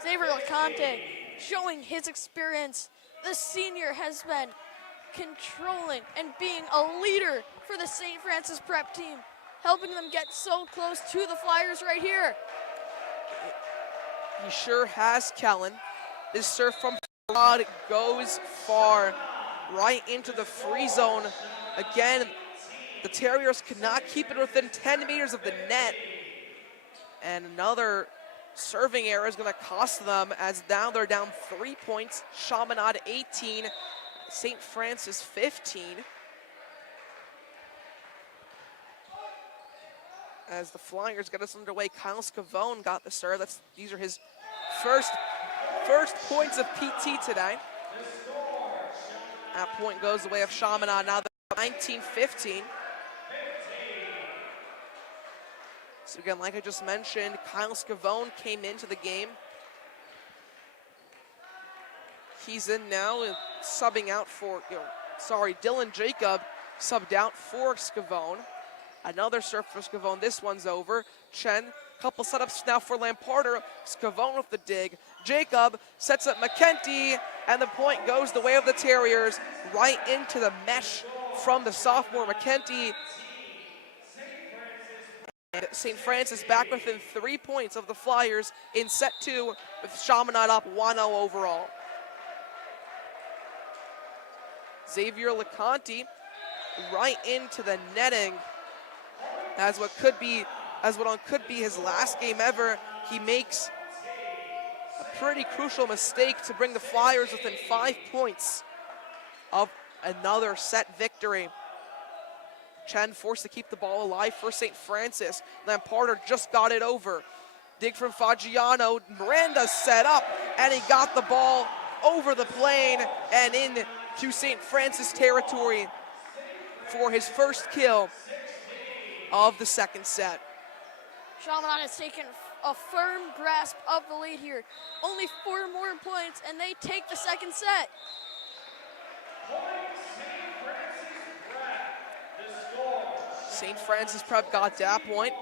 Xavier LeConte showing his experience. The senior has been controlling and being a leader for the St. Francis Prep team, helping them get so close to the Flyers right here. He sure has, Kellen. This serve from Rod goes far, right into the free zone. Again, the Terriers could not keep it within 10 meters of the net. And another serving error is going to cost them, as now they're down 3 points. Chaminade 18, St. Francis 15. as the Flyers get us underway. Kyle Scavone got the serve. These are his first points of PT today. That point goes the way of Chaminade. Now they're 19-15. So again, like I just mentioned, Kyle Scavone came into the game. He's in now, subbing out for, Dylan Jacob subbed out for Scavone. Another serve for Scavone. This one's over. Chen, couple setups now for Lamparter. Scavone with the dig. Jacob sets up McKenty, and the point goes the way of the Terriers, right into the mesh from the sophomore McKenty. And St. Francis back within 3 points of the Flyers in set 2, with Chaminade up 1-0 overall. Xavier LeConte right into the netting as what could be his last game ever. He makes a pretty crucial mistake to bring the Flyers within 5 points of another set victory. Chen forced to keep the ball alive for St. Francis. Lamparter just got it over. Dig from Fagiano. Miranda set up, and he got the ball over the plane and into St. Francis territory for his first kill of the second set. Chaminade has taken a firm grasp of the lead here. Only 4 more points, and they take the second set. St. Francis Prep got that point.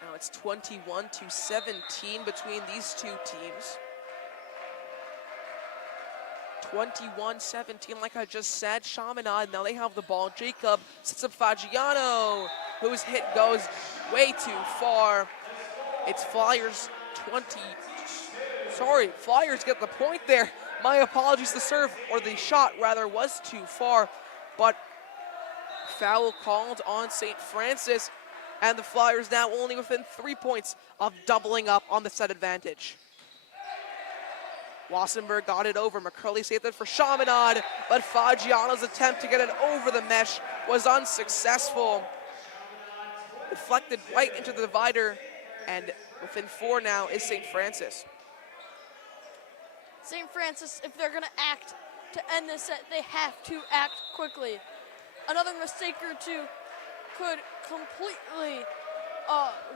Now it's 21-17 between these two teams. 21-17, like I just said. Chaminade, now they have the ball. Jacob sets up Fagiano, whose hit goes way too far. It's Flyers Flyers get the point there. My apologies, the serve, or the shot rather, was too far, but foul called on St. Francis, and the Flyers now only within 3 points of doubling up on the set advantage. Wassenberg got it over. McCurley saved it for Chaminade, but Fagiano's attempt to get it over the mesh was unsuccessful. Deflected right into the divider, and within 4 now is St. Francis. St. Francis, if they're going to act to end this set, they have to act quickly. Another mistake or two could completely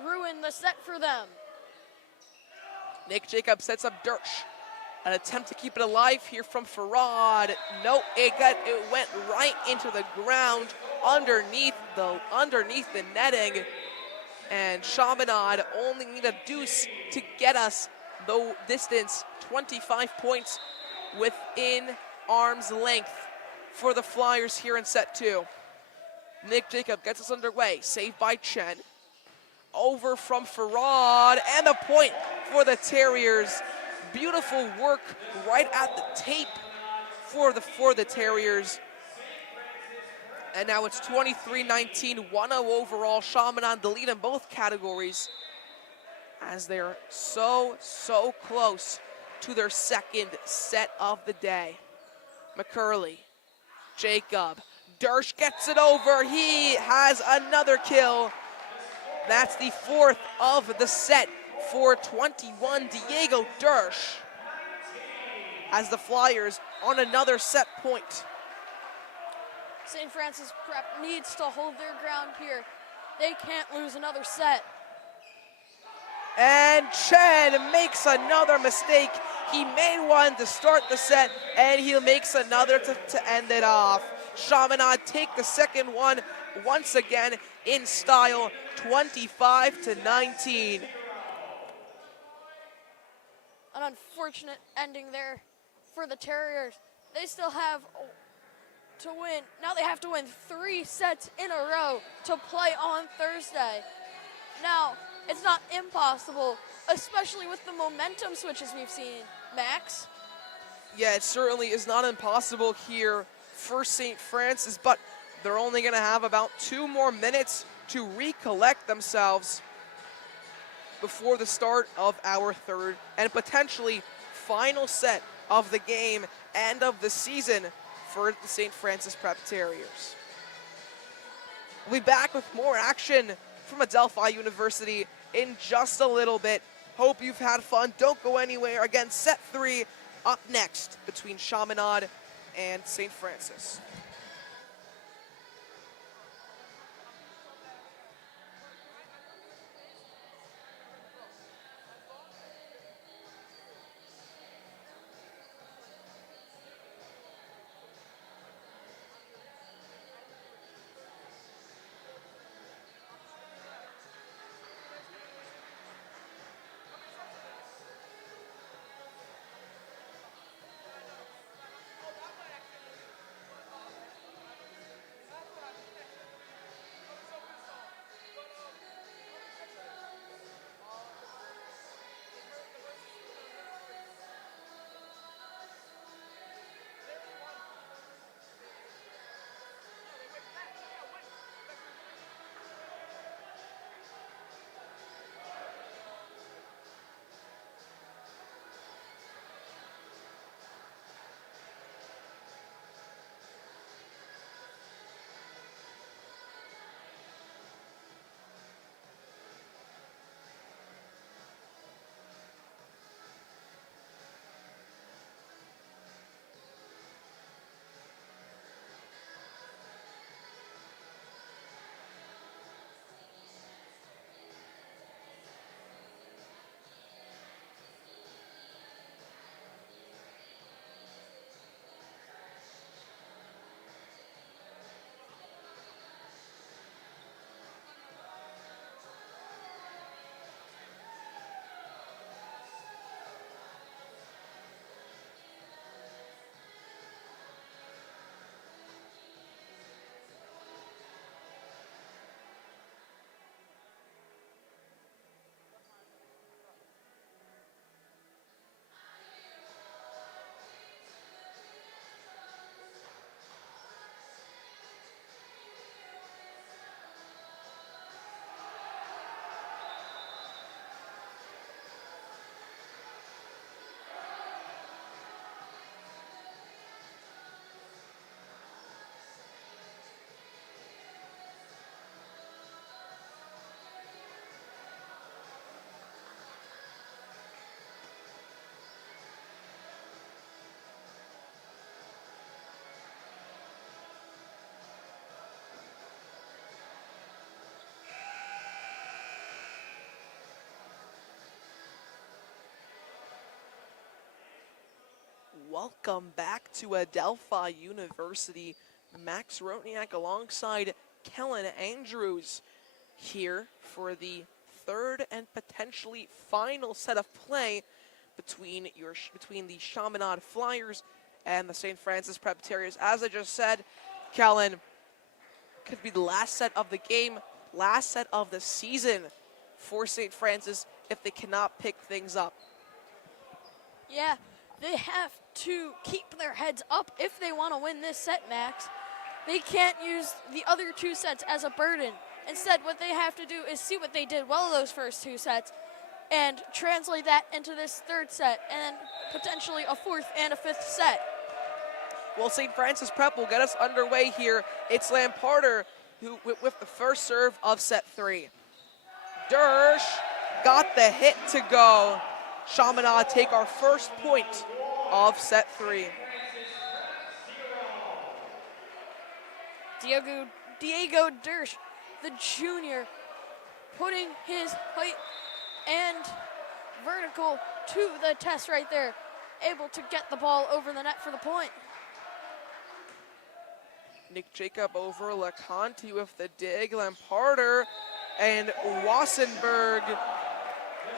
ruin the set for them. Nick Jacob sets up Dersh. An attempt to keep it alive here from Farad. No, it went right into the ground underneath the netting. And Chaminade only need a deuce to get us the distance, 25 points within arm's length for the Flyers here in set 2. Nick Jacob gets us underway, saved by Chen. Over from Farad, and the point for the Terriers. Beautiful work right at the tape for the Terriers. And now it's 23-19, 1-0 overall. Chaminade the lead in both categories, as they're so close to their second set of the day. McCurley, Jacob, Dersh gets it over. He has another kill. That's the 4th of the set for 21, Diego Dersh, as the Flyers on another set point. St. Francis Prep needs to hold their ground here. They can't lose another set. And Chen makes another mistake. He made one to start the set, and he makes another to end it off. Chaminade take the second one once again in style, 25-19. An unfortunate ending there for the Terriers. They still have to win. Now they have to win 3 sets in a row to play on Thursday. Now, it's not impossible, especially with the momentum switches we've seen, Max. Yeah, it certainly is not impossible here for St. Francis, but they're only going to have about 2 more minutes to recollect themselves before the start of our third and potentially final set of the game and of the season for the St. Francis Prep Terriers. We'll be back with more action from Adelphi University in just a little bit. Hope you've had fun. Don't go anywhere. Again, set 3 up next between Chaminade and St. Francis. Welcome back to Adelphi University. Max Rotniak alongside Kellen Andrews here for the third and potentially final set of play between the Chaminade Flyers and the St. Francis Prep Terriers. As I just said, Kellen, could be the last set of the game, last set of the season for St. Francis if they cannot pick things up. Yeah, they have to keep their heads up if they want to win this set, Max. They can't use the other 2 sets as a burden. Instead, what they have to do is see what they did well those first 2 sets and translate that into this 3rd set and potentially a 4th and a 5th set. Well, St. Francis Prep will get us underway here. It's Lamparter who with the first serve of set 3. Dersh got the hit to go. Chaminade take our first point of set 3. Diego Dersh, the junior, putting his height and vertical to the test right there, able to get the ball over the net for the point. Nick Jacob over LeConte with the dig. Lamparter and Wassenberg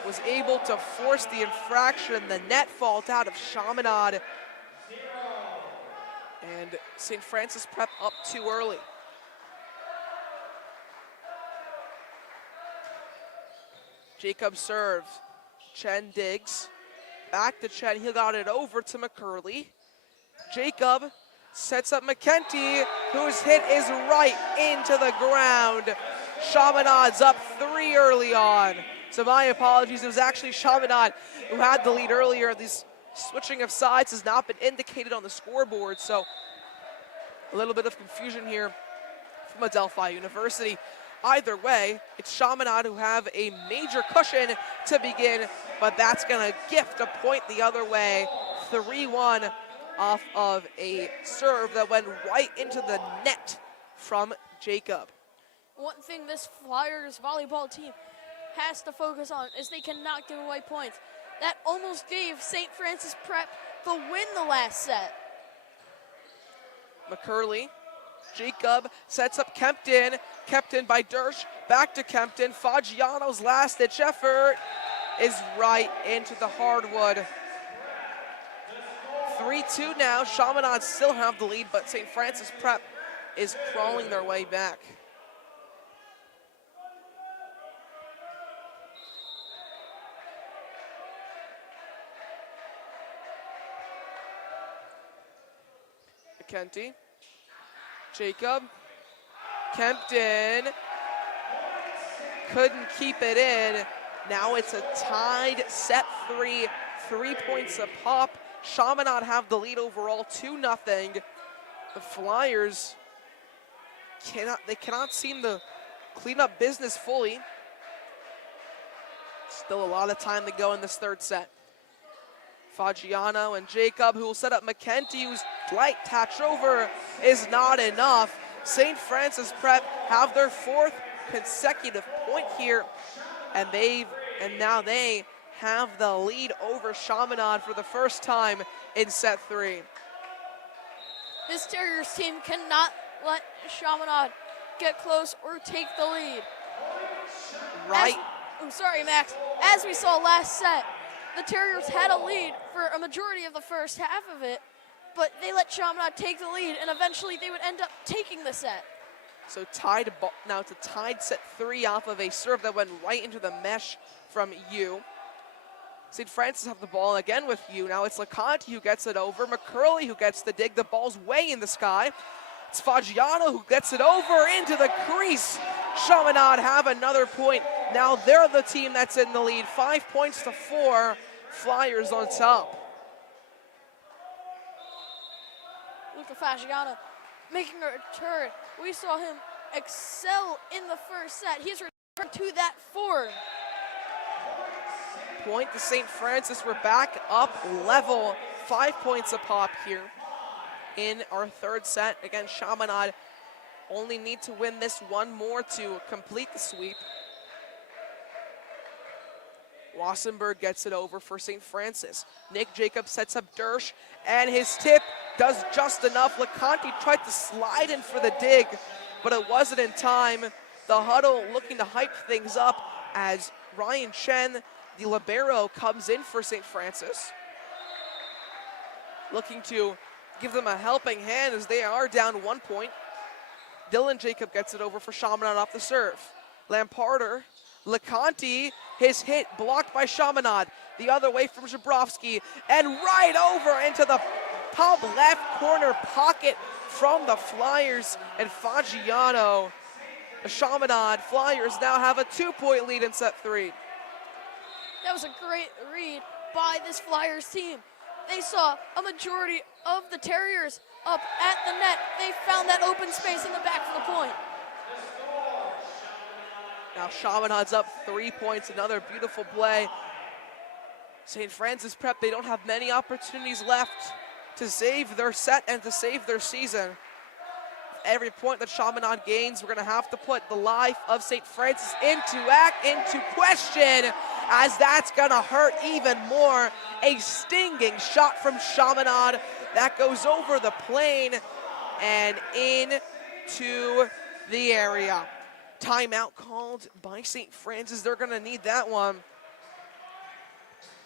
was able to force the infraction. The net fault out of Chaminade. And St. Francis Prep up too early. Jacob serves. Chen digs. Back to Chen. He got it over to McCurley. Jacob sets up McKenty, whose hit is right into the ground. Chaminade's up 3 early on. So my apologies, it was actually Chaminade who had the lead earlier. This switching of sides has not been indicated on the scoreboard, so a little bit of confusion here from Adelphi University. Either way, it's Chaminade who have a major cushion to begin, but that's going to gift a point the other way. 3-1 off of a serve that went right into the net from Jacob. One thing this Flyers volleyball team has to focus on is they cannot give away points. That almost gave St. Francis Prep the win the last set. McCurley, Jacob sets up Kempton. Kempton by Dersh, back to Kempton. Fagiano's last-ditch effort is right into the hardwood. 3-2 now. Chaminade still have the lead, but St. Francis Prep is crawling their way back. McKenty, Jacob, Kempton couldn't keep it in. Now it's a tied set 3, 3 points a pop. Chaminade have the lead overall, 2-0. The Flyers cannot seem to clean up business fully. Still a lot of time to go in this third set. Fagiano and Jacob, who will set up McKenty, whose light touch over is not enough. St. Francis Prep have their 4th consecutive point here, and now they have the lead over Chaminade for the first time in set 3. This Terriers team cannot let Chaminade get close or take the lead. Right. I'm sorry, Max. As we saw last set, the Terriers had a lead for a majority of the first half of it, but they let Chaminade take the lead, and eventually they would end up taking the set. So now it's a tied set 3 off of a serve that went right into the mesh from Yu. St. Francis have the ball again with Yu. Now it's LeConte who gets it over. McCurley who gets the dig. The ball's way in the sky. It's Fagiano who gets it over into the crease. Chaminade have another point. Now they're the team that's in the lead. 5 points to 4. Flyers on top. Luca Fagiano making a return. We saw him excel in the first set. He's returned to that form. Point to St. Francis. We're back up level. 5 points a pop here in our third set. Again, Chaminade only need to win this one more to complete the sweep. Wassenberg gets it over for St. Francis. Nick Jacobs sets up Dersh, and his tip does just enough. LeConte tried to slide in for the dig, but it wasn't in time. The huddle looking to hype things up as Ryan Chen, the libero, comes in for St. Francis, looking to give them a helping hand as they are down 1 point. Dylan Jacob gets it over for Chaminade off the serve. Lamparter, LeConte, his hit blocked by Chaminade. The other way from Zabrowski, and right over into the top left corner pocket from the Flyers and Fagiano. The Chaminade Flyers now have a 2-point lead in set 3. That was a great read by this Flyers team. They saw a majority of the Terriers up at the net. They found that open space in the back for the point. Now Chaminade's up 3 points, another beautiful play. St. Francis Prep, they don't have many opportunities left to save their set and to save their season. Every point that Chaminade gains, we're gonna have to put the life of St. Francis into question, as that's gonna hurt even more. A stinging shot from Chaminade that goes over the plane and into the area. Timeout called by St. Francis. They're gonna need that one,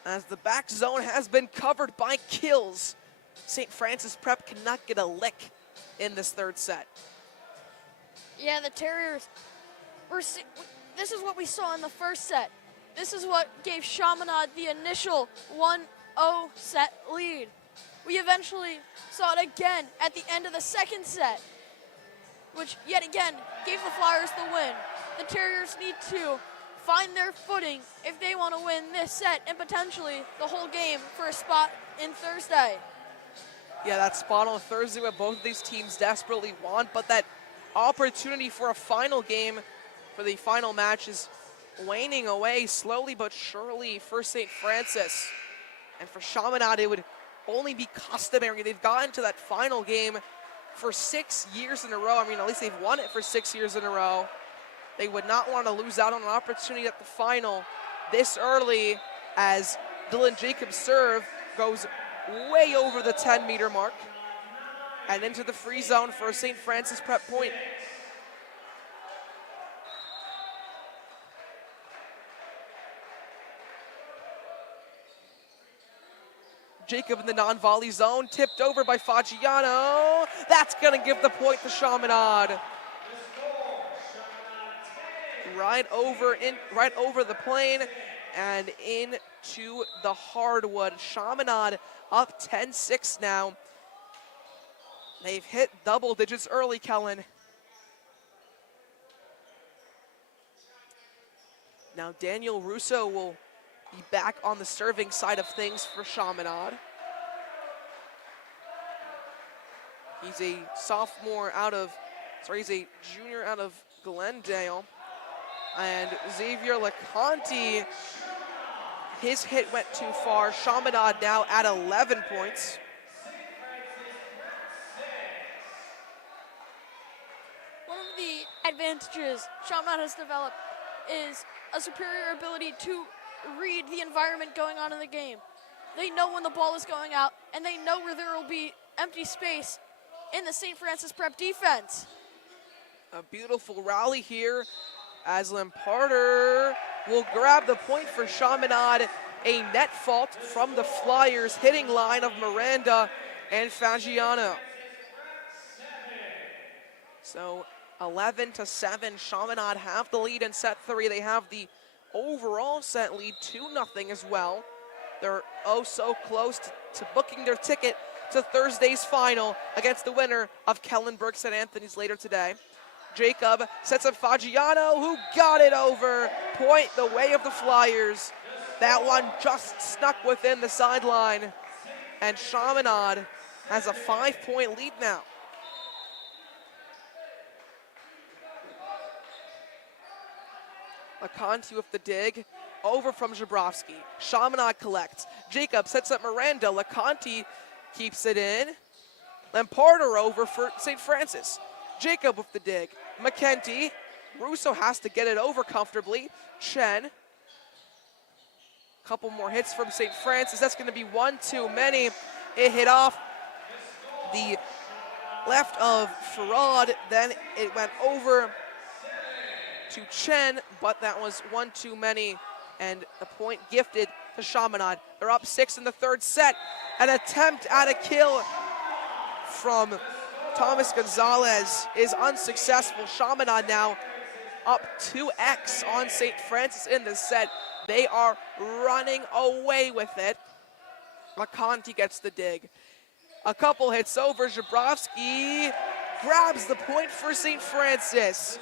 as the back zone has been covered by kills. St. Francis Prep cannot get a lick in this third set. Yeah, the Terriers, this is what we saw in the first set. This is what gave Chaminade the initial 1-0 set lead. We eventually saw it again at the end of the second set, which yet again gave the Flyers the win. The Terriers need to find their footing if they want to win this set and potentially the whole game for a spot in Thursday. Yeah, that spot on Thursday what both of these teams desperately want, but that opportunity for a final game for the final match is waning away slowly but surely for St. Francis. And for Chaminade, it would only be customary. They've gotten to that final game for 6 years in a row. I mean, at least they've won it for 6 years in a row. They would not want to lose out on an opportunity at the final this early, as Dylan Jacobs' serve goes way over the 10-meter mark and into the free zone for a St. Francis prep point. Jacob in the non-volley zone, tipped over by Fagiano. That's going to give the point to Chaminade. Right over the plane and into the hardwood. Chaminade up 10-6 now. They've hit double digits early, Kellen. Now Daniel Russo will be back on the serving side of things for Chaminade. He's a junior out of Glendale. And Xavier LeConte, his hit went too far. Chaminade now at 11 points. One of the advantages Chaminade has developed is a superior ability to read the environment going on in the game. They know when the ball is going out, and they know where there will be empty space in the St. Francis prep defense. A beautiful rally here as Lamparter will grab the point for Chaminade. A net fault from the Flyers, hitting line of Miranda and Fagiano. So 11-7, Chaminade have the lead in set 3. They have the overall set lead 2-0 as well. They're oh so close to booking their ticket to Thursday's final against the winner of Kellenberg St. Anthony's later today. Jacob sets up Fagiano, who got it over. Point the way of the Flyers. That one just snuck within the sideline. And Chaminade has a 5-point lead now. LeConte with the dig, over from Jabrowski. Chaminade collects. Jacob sets up Miranda. LeConte keeps it in. Lamparter over for St. Francis. Jacob with the dig. McKenty. Russo has to get it over comfortably. Chen. Couple more hits from St. Francis. That's going to be one too many. It hit off the left of Farad. Then it went over to Chen, but that was one too many. And the point gifted to Chaminade. They're up 6 in the third set. An attempt at a kill from Thomas Gonzalez is unsuccessful. Chaminade now up 2x on St. Francis in the set. They are running away with it. LeConte gets the dig. A couple hits over. Jabrowski grabs the point for St. Francis.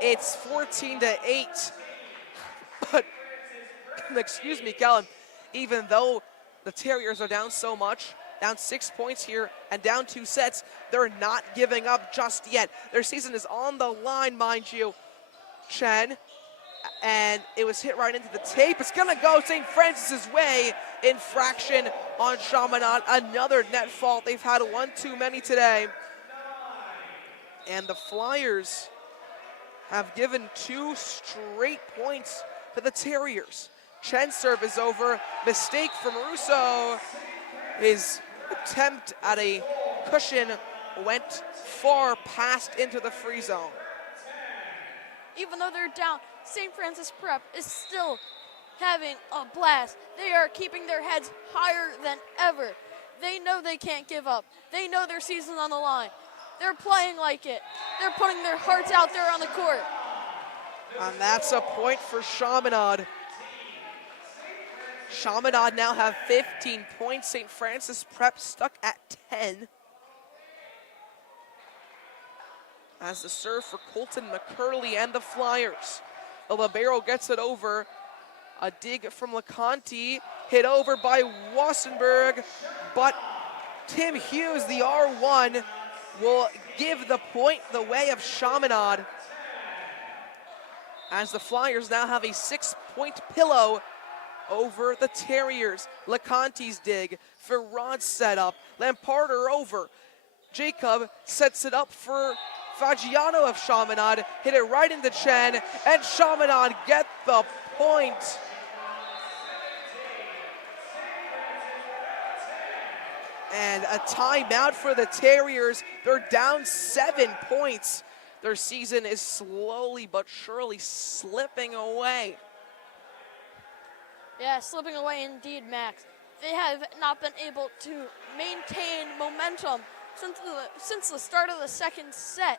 It's 14-8. But, excuse me, Kellen, even though the Terriers are down so much, down 6 points here and down 2 sets, they're not giving up just yet. Their season is on the line, mind you. Chen, and it was hit right into the tape. It's gonna go St. Francis's way. Infraction on Chaminade, another net fault. They've had one too many today. And the Flyers have given 2 straight points to the Terriers. Chen's serve is over. Mistake from Russo. His attempt at a cushion went far past into the free zone. Even though they're down, St. Francis Prep is still having a blast. They are keeping their heads higher than ever. They know they can't give up. They know their season's on the line. They're playing like it. They're putting their hearts out there on the court. And that's a point for Chaminade. Chaminade now have 15 points. St. Francis Prep stuck at 10. As the serve for Colton McCurley and the Flyers. The libero gets it over. A dig from LeConte, hit over by Wassenberg, but Tim Hughes, the R1, will give the point the way of Chaminade, as the Flyers now have a 6-point pillow over the Terriers. LeConte's dig, Ferrod's setup, Lamparter over. Jacob sets it up for Fagiano of Chaminade, hit it right into Chen, and Chaminade get the point. And a timeout for the Terriers. They're down 7 points. Their season is slowly but surely slipping away. Yeah, slipping away indeed, Max. They have not been able to maintain momentum since the start of the second set.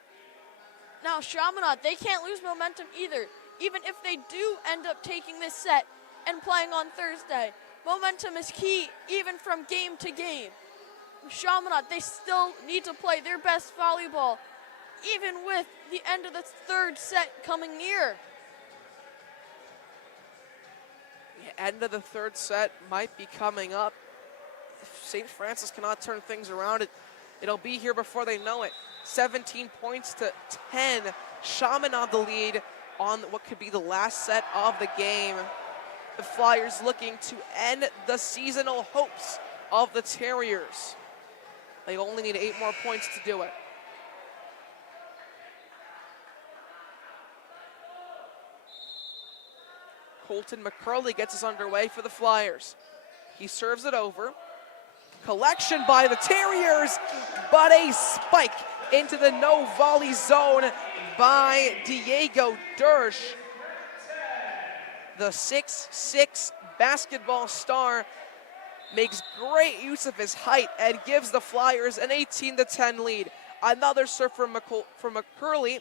Now, Chaminade, they can't lose momentum either. Even if they do end up taking this set and playing on Thursday, momentum is key even from game to game. Chaminade, they still need to play their best volleyball, even with the end of the third set coming near. The end of the third set might be coming up. If St. Francis cannot turn things around, it'll be here before they know it. 17 points to 10. Chaminade the lead on what could be the last set of the game. The Flyers looking to end the seasonal hopes of the Terriers. They only need 8 more points to do it. Colton McCurley gets us underway for the Flyers. He serves it over. Collection by the Terriers, but a spike into the no volley zone by Diego Dersch. The 6'6" basketball star makes great use of his height and gives the Flyers an 18-10 lead. Another serve from McCurley,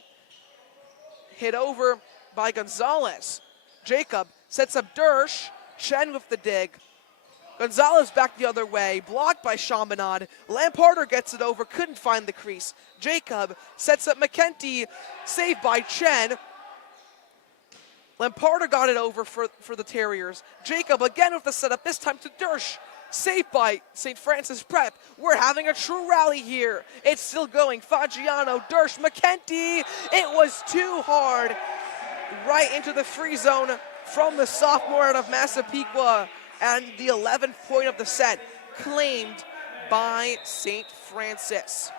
hit over by Gonzalez. Jacob sets up Dersch, Chen with the dig. Gonzalez back the other way, blocked by Chaminade. Lamparter gets it over, couldn't find the crease. Jacob sets up McKenty, saved by Chen. Lamparter got it over for the Terriers. Jacob again with the setup, this time to Dersch. Saved by St. Francis Prep. We're having a true rally here. It's still going. Fagiano, Dersch, McKenty. It was too hard. Right into the free zone from the sophomore out of Massapequa. And the 11th point of the set claimed by St. Francis.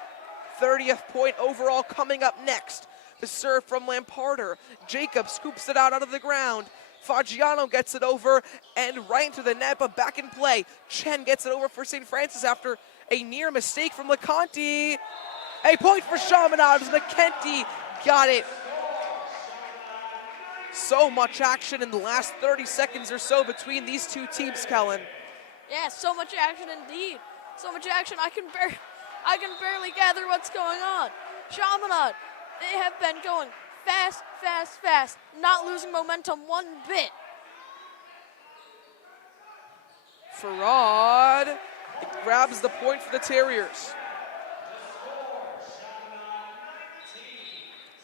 30th point overall coming up next. The serve from Lamparter. Jacob scoops it out of the ground. Fagiano gets it over and right into the net, but back in play. Chen gets it over for St. Francis after a near mistake from LeConte. A point for Chaminade as McKenty got it. So much action in the last 30 seconds or so between these two teams, Kellen. Yeah, so much action indeed. So much action, I can barely gather what's going on. Chaminade, they have been going fast, fast, fast, not losing momentum one bit. Ferrod grabs the point for the Terriers.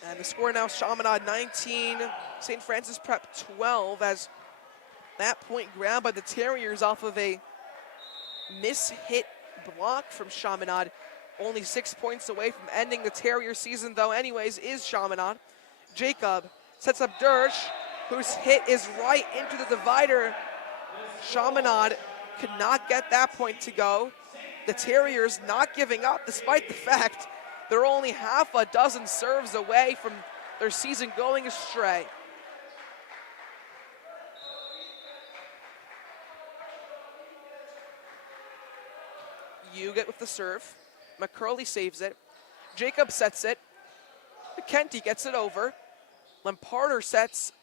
And the score now, Chaminade 19, St. Francis Prep 12, as that point grabbed by the Terriers off of a miss-hit block from Chaminade. Only 6 points away from ending the Terrier season, though, anyways, is Chaminade. Jacob sets up Dersch, whose hit is right into the divider. Chaminade could not get that point to go. The Terriers not giving up, despite the fact they're only half a dozen serves away from their season going astray. You get with the serve. McCurley saves it. Jacob sets it. McKenty gets it over. Lamparter sets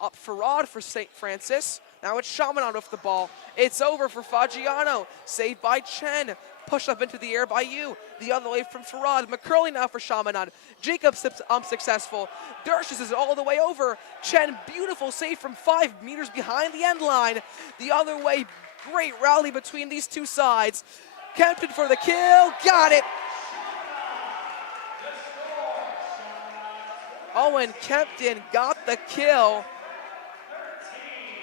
up Ferrod for St. Francis. Now it's Chaminade with the ball. It's over for Fagiano. Saved by Chen. Pushed up into the air by you. The other way from Ferrod. McCurley now for Chaminade. Jacob unsuccessful. Dersch is all the way over. Chen, beautiful save from 5 meters behind the end line. The other way, great rally between these two sides. Kempton for the kill. Got it. Owen Kempton got the kill.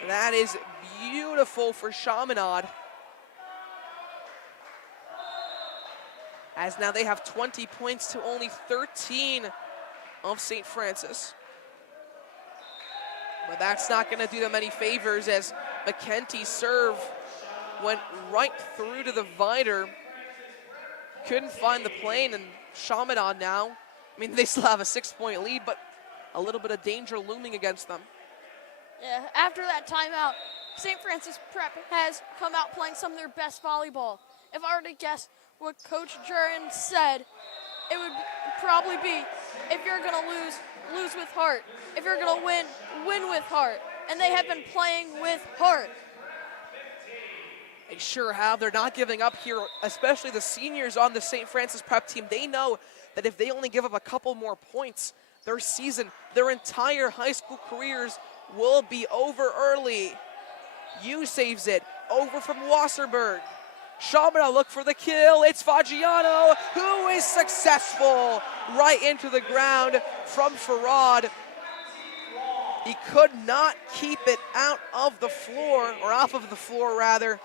That is beautiful for Chaminade. as now they have 20 points to only 13 of St. Francis. But that's not going to do them any favors as McKenty's serve went right through to the Vider. Couldn't find the plane, and Chaminade now, I mean, they still have a 6-point lead, but a little bit of danger looming against them. Yeah, after that timeout, St. Francis Prep has come out playing some of their best volleyball. If I were to guess what Coach Jurin said, it would probably be, if you're going to lose, lose with heart. If you're going to win, win with heart. And they have been playing with heart. They sure have. They're not giving up here, especially the seniors on the St. Francis Prep team. They know that if they only give up a couple more points, their season, their entire high school careers will be over early. U saves it, over from Wasserberg. Chaminade look for the kill. It's Fagiano who is successful right into the ground from Farad. He could not keep it out of the floor, or off of the floor rather.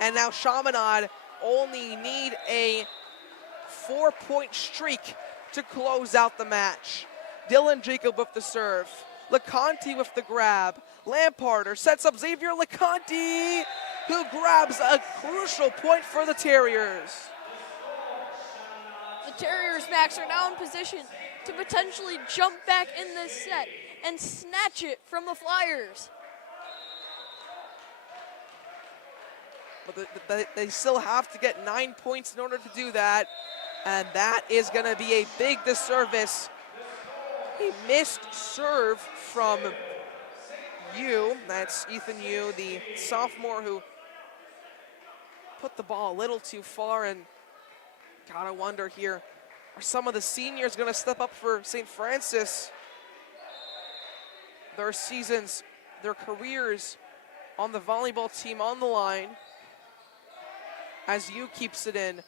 And now Chaminade only need a 4-point streak to close out the match. Dylan Jacob with the serve. LeConte with the grab. Lamparter sets up Xavier LeConte, who grabs a crucial point for the Terriers. The Terriers, Max, are now in position to potentially jump back in this set and snatch it from the Flyers. But they still have to get 9 points in order to do that. And that is going to be a big disservice. A missed serve from Yu. That's Ethan Yu, the sophomore who put the ball a little too far. And gotta wonder here, are some of the seniors going to step up for St. Francis? Their seasons, their careers on the volleyball team on the line. As Yu keeps it in.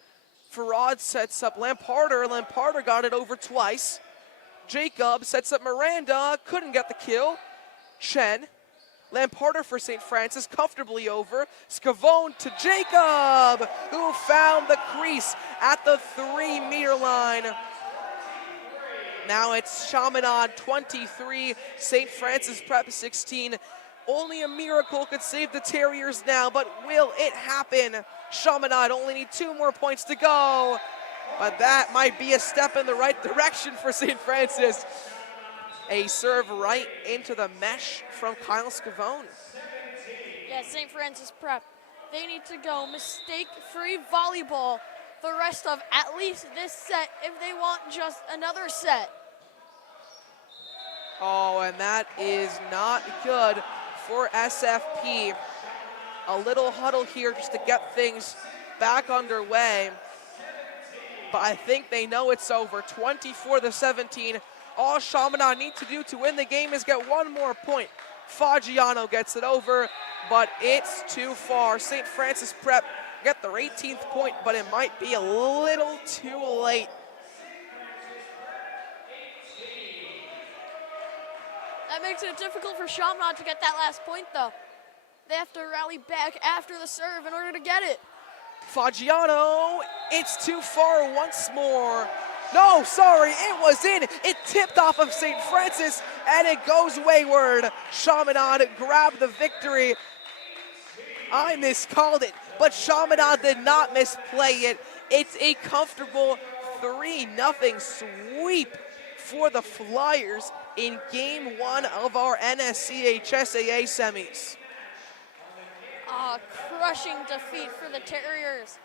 Farad sets up Lamparter. Lamparter got it over twice. Jacob sets up Miranda. Couldn't get the kill. Chen. Lamparter for St. Francis. Comfortably over. Scavone to Jacob, who found the crease at the 3-meter line. Now it's Chaminade 23, St. Francis Prep 16. Only a miracle could save the Terriers now, but will it happen? Chaminade only need 2 more points to go, but that might be a step in the right direction for St. Francis. A serve right into the mesh from Kyle Scavone. Yeah, St. Francis Prep, they need to go mistake-free volleyball the rest of at least this set if they want just another set. Oh, and that is not good for SFP. A little huddle here just to get things back underway. But I think they know it's over. 24-17. All Chaminade need to do to win the game is get 1 more point. Fagiano gets it over, but it's too far. St. Francis Prep get their 18th point, but it might be a little too late. That makes it difficult for Chaminade to get that last point, though. They have to rally back after the serve in order to get it. Fagiano, it's too far once more. No, sorry, it was in. It tipped off of St. Francis, and it goes wayward. Chaminade grabbed the victory. I miscalled it, but Chaminade did not misplay it. It's a comfortable 3-0 sweep for the Flyers in Game 1 of our NYCHSAA semis. A crushing defeat for the Terriers.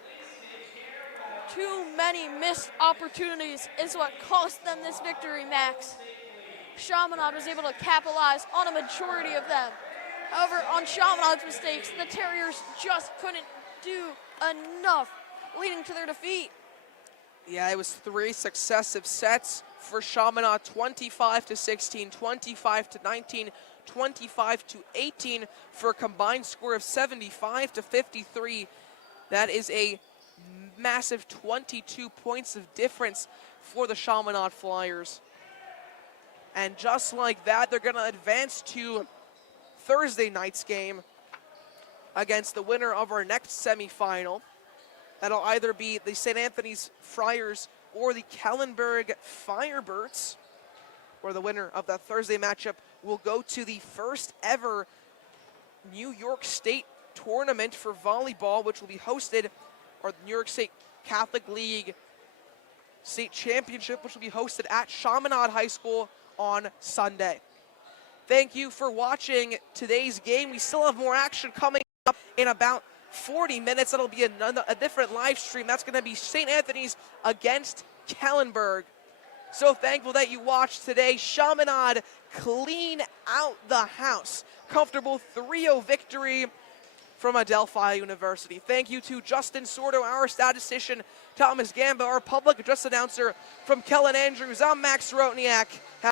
Too many missed opportunities is what cost them this victory, Max. Chaminade was able to capitalize on a majority of them. However, on Chaminade's mistakes, the Terriers just couldn't do enough, leading to their defeat. Yeah, it was 3 successive sets for Chaminade, 25-16, 25-19, 25-18 for a combined score of 75-53. That is a massive 22 points of difference for the Chaminade Flyers. And just like that, they're going to advance to Thursday night's game against the winner of our next semifinal. That'll either be the St. Anthony's Friars or the Kellenberg Firebirds, where the winner of that Thursday matchup will go to the first ever New York State tournament for volleyball, which will be hosted, or the New York State Catholic League State Championship, which will be hosted at Chaminade High School on Sunday. Thank you for watching today's game. We still have more action coming up in about 40 minutes. That'll be a different live stream. That's going to be St. Anthony's against Kellenberg. So thankful that you watched today. Chaminade clean out the house. Comfortable 3-0 victory from Adelphi University. Thank you to Justin Sordo, our statistician, Thomas Gamba, our public address announcer from Kellen Andrews. I'm Max Rotniak.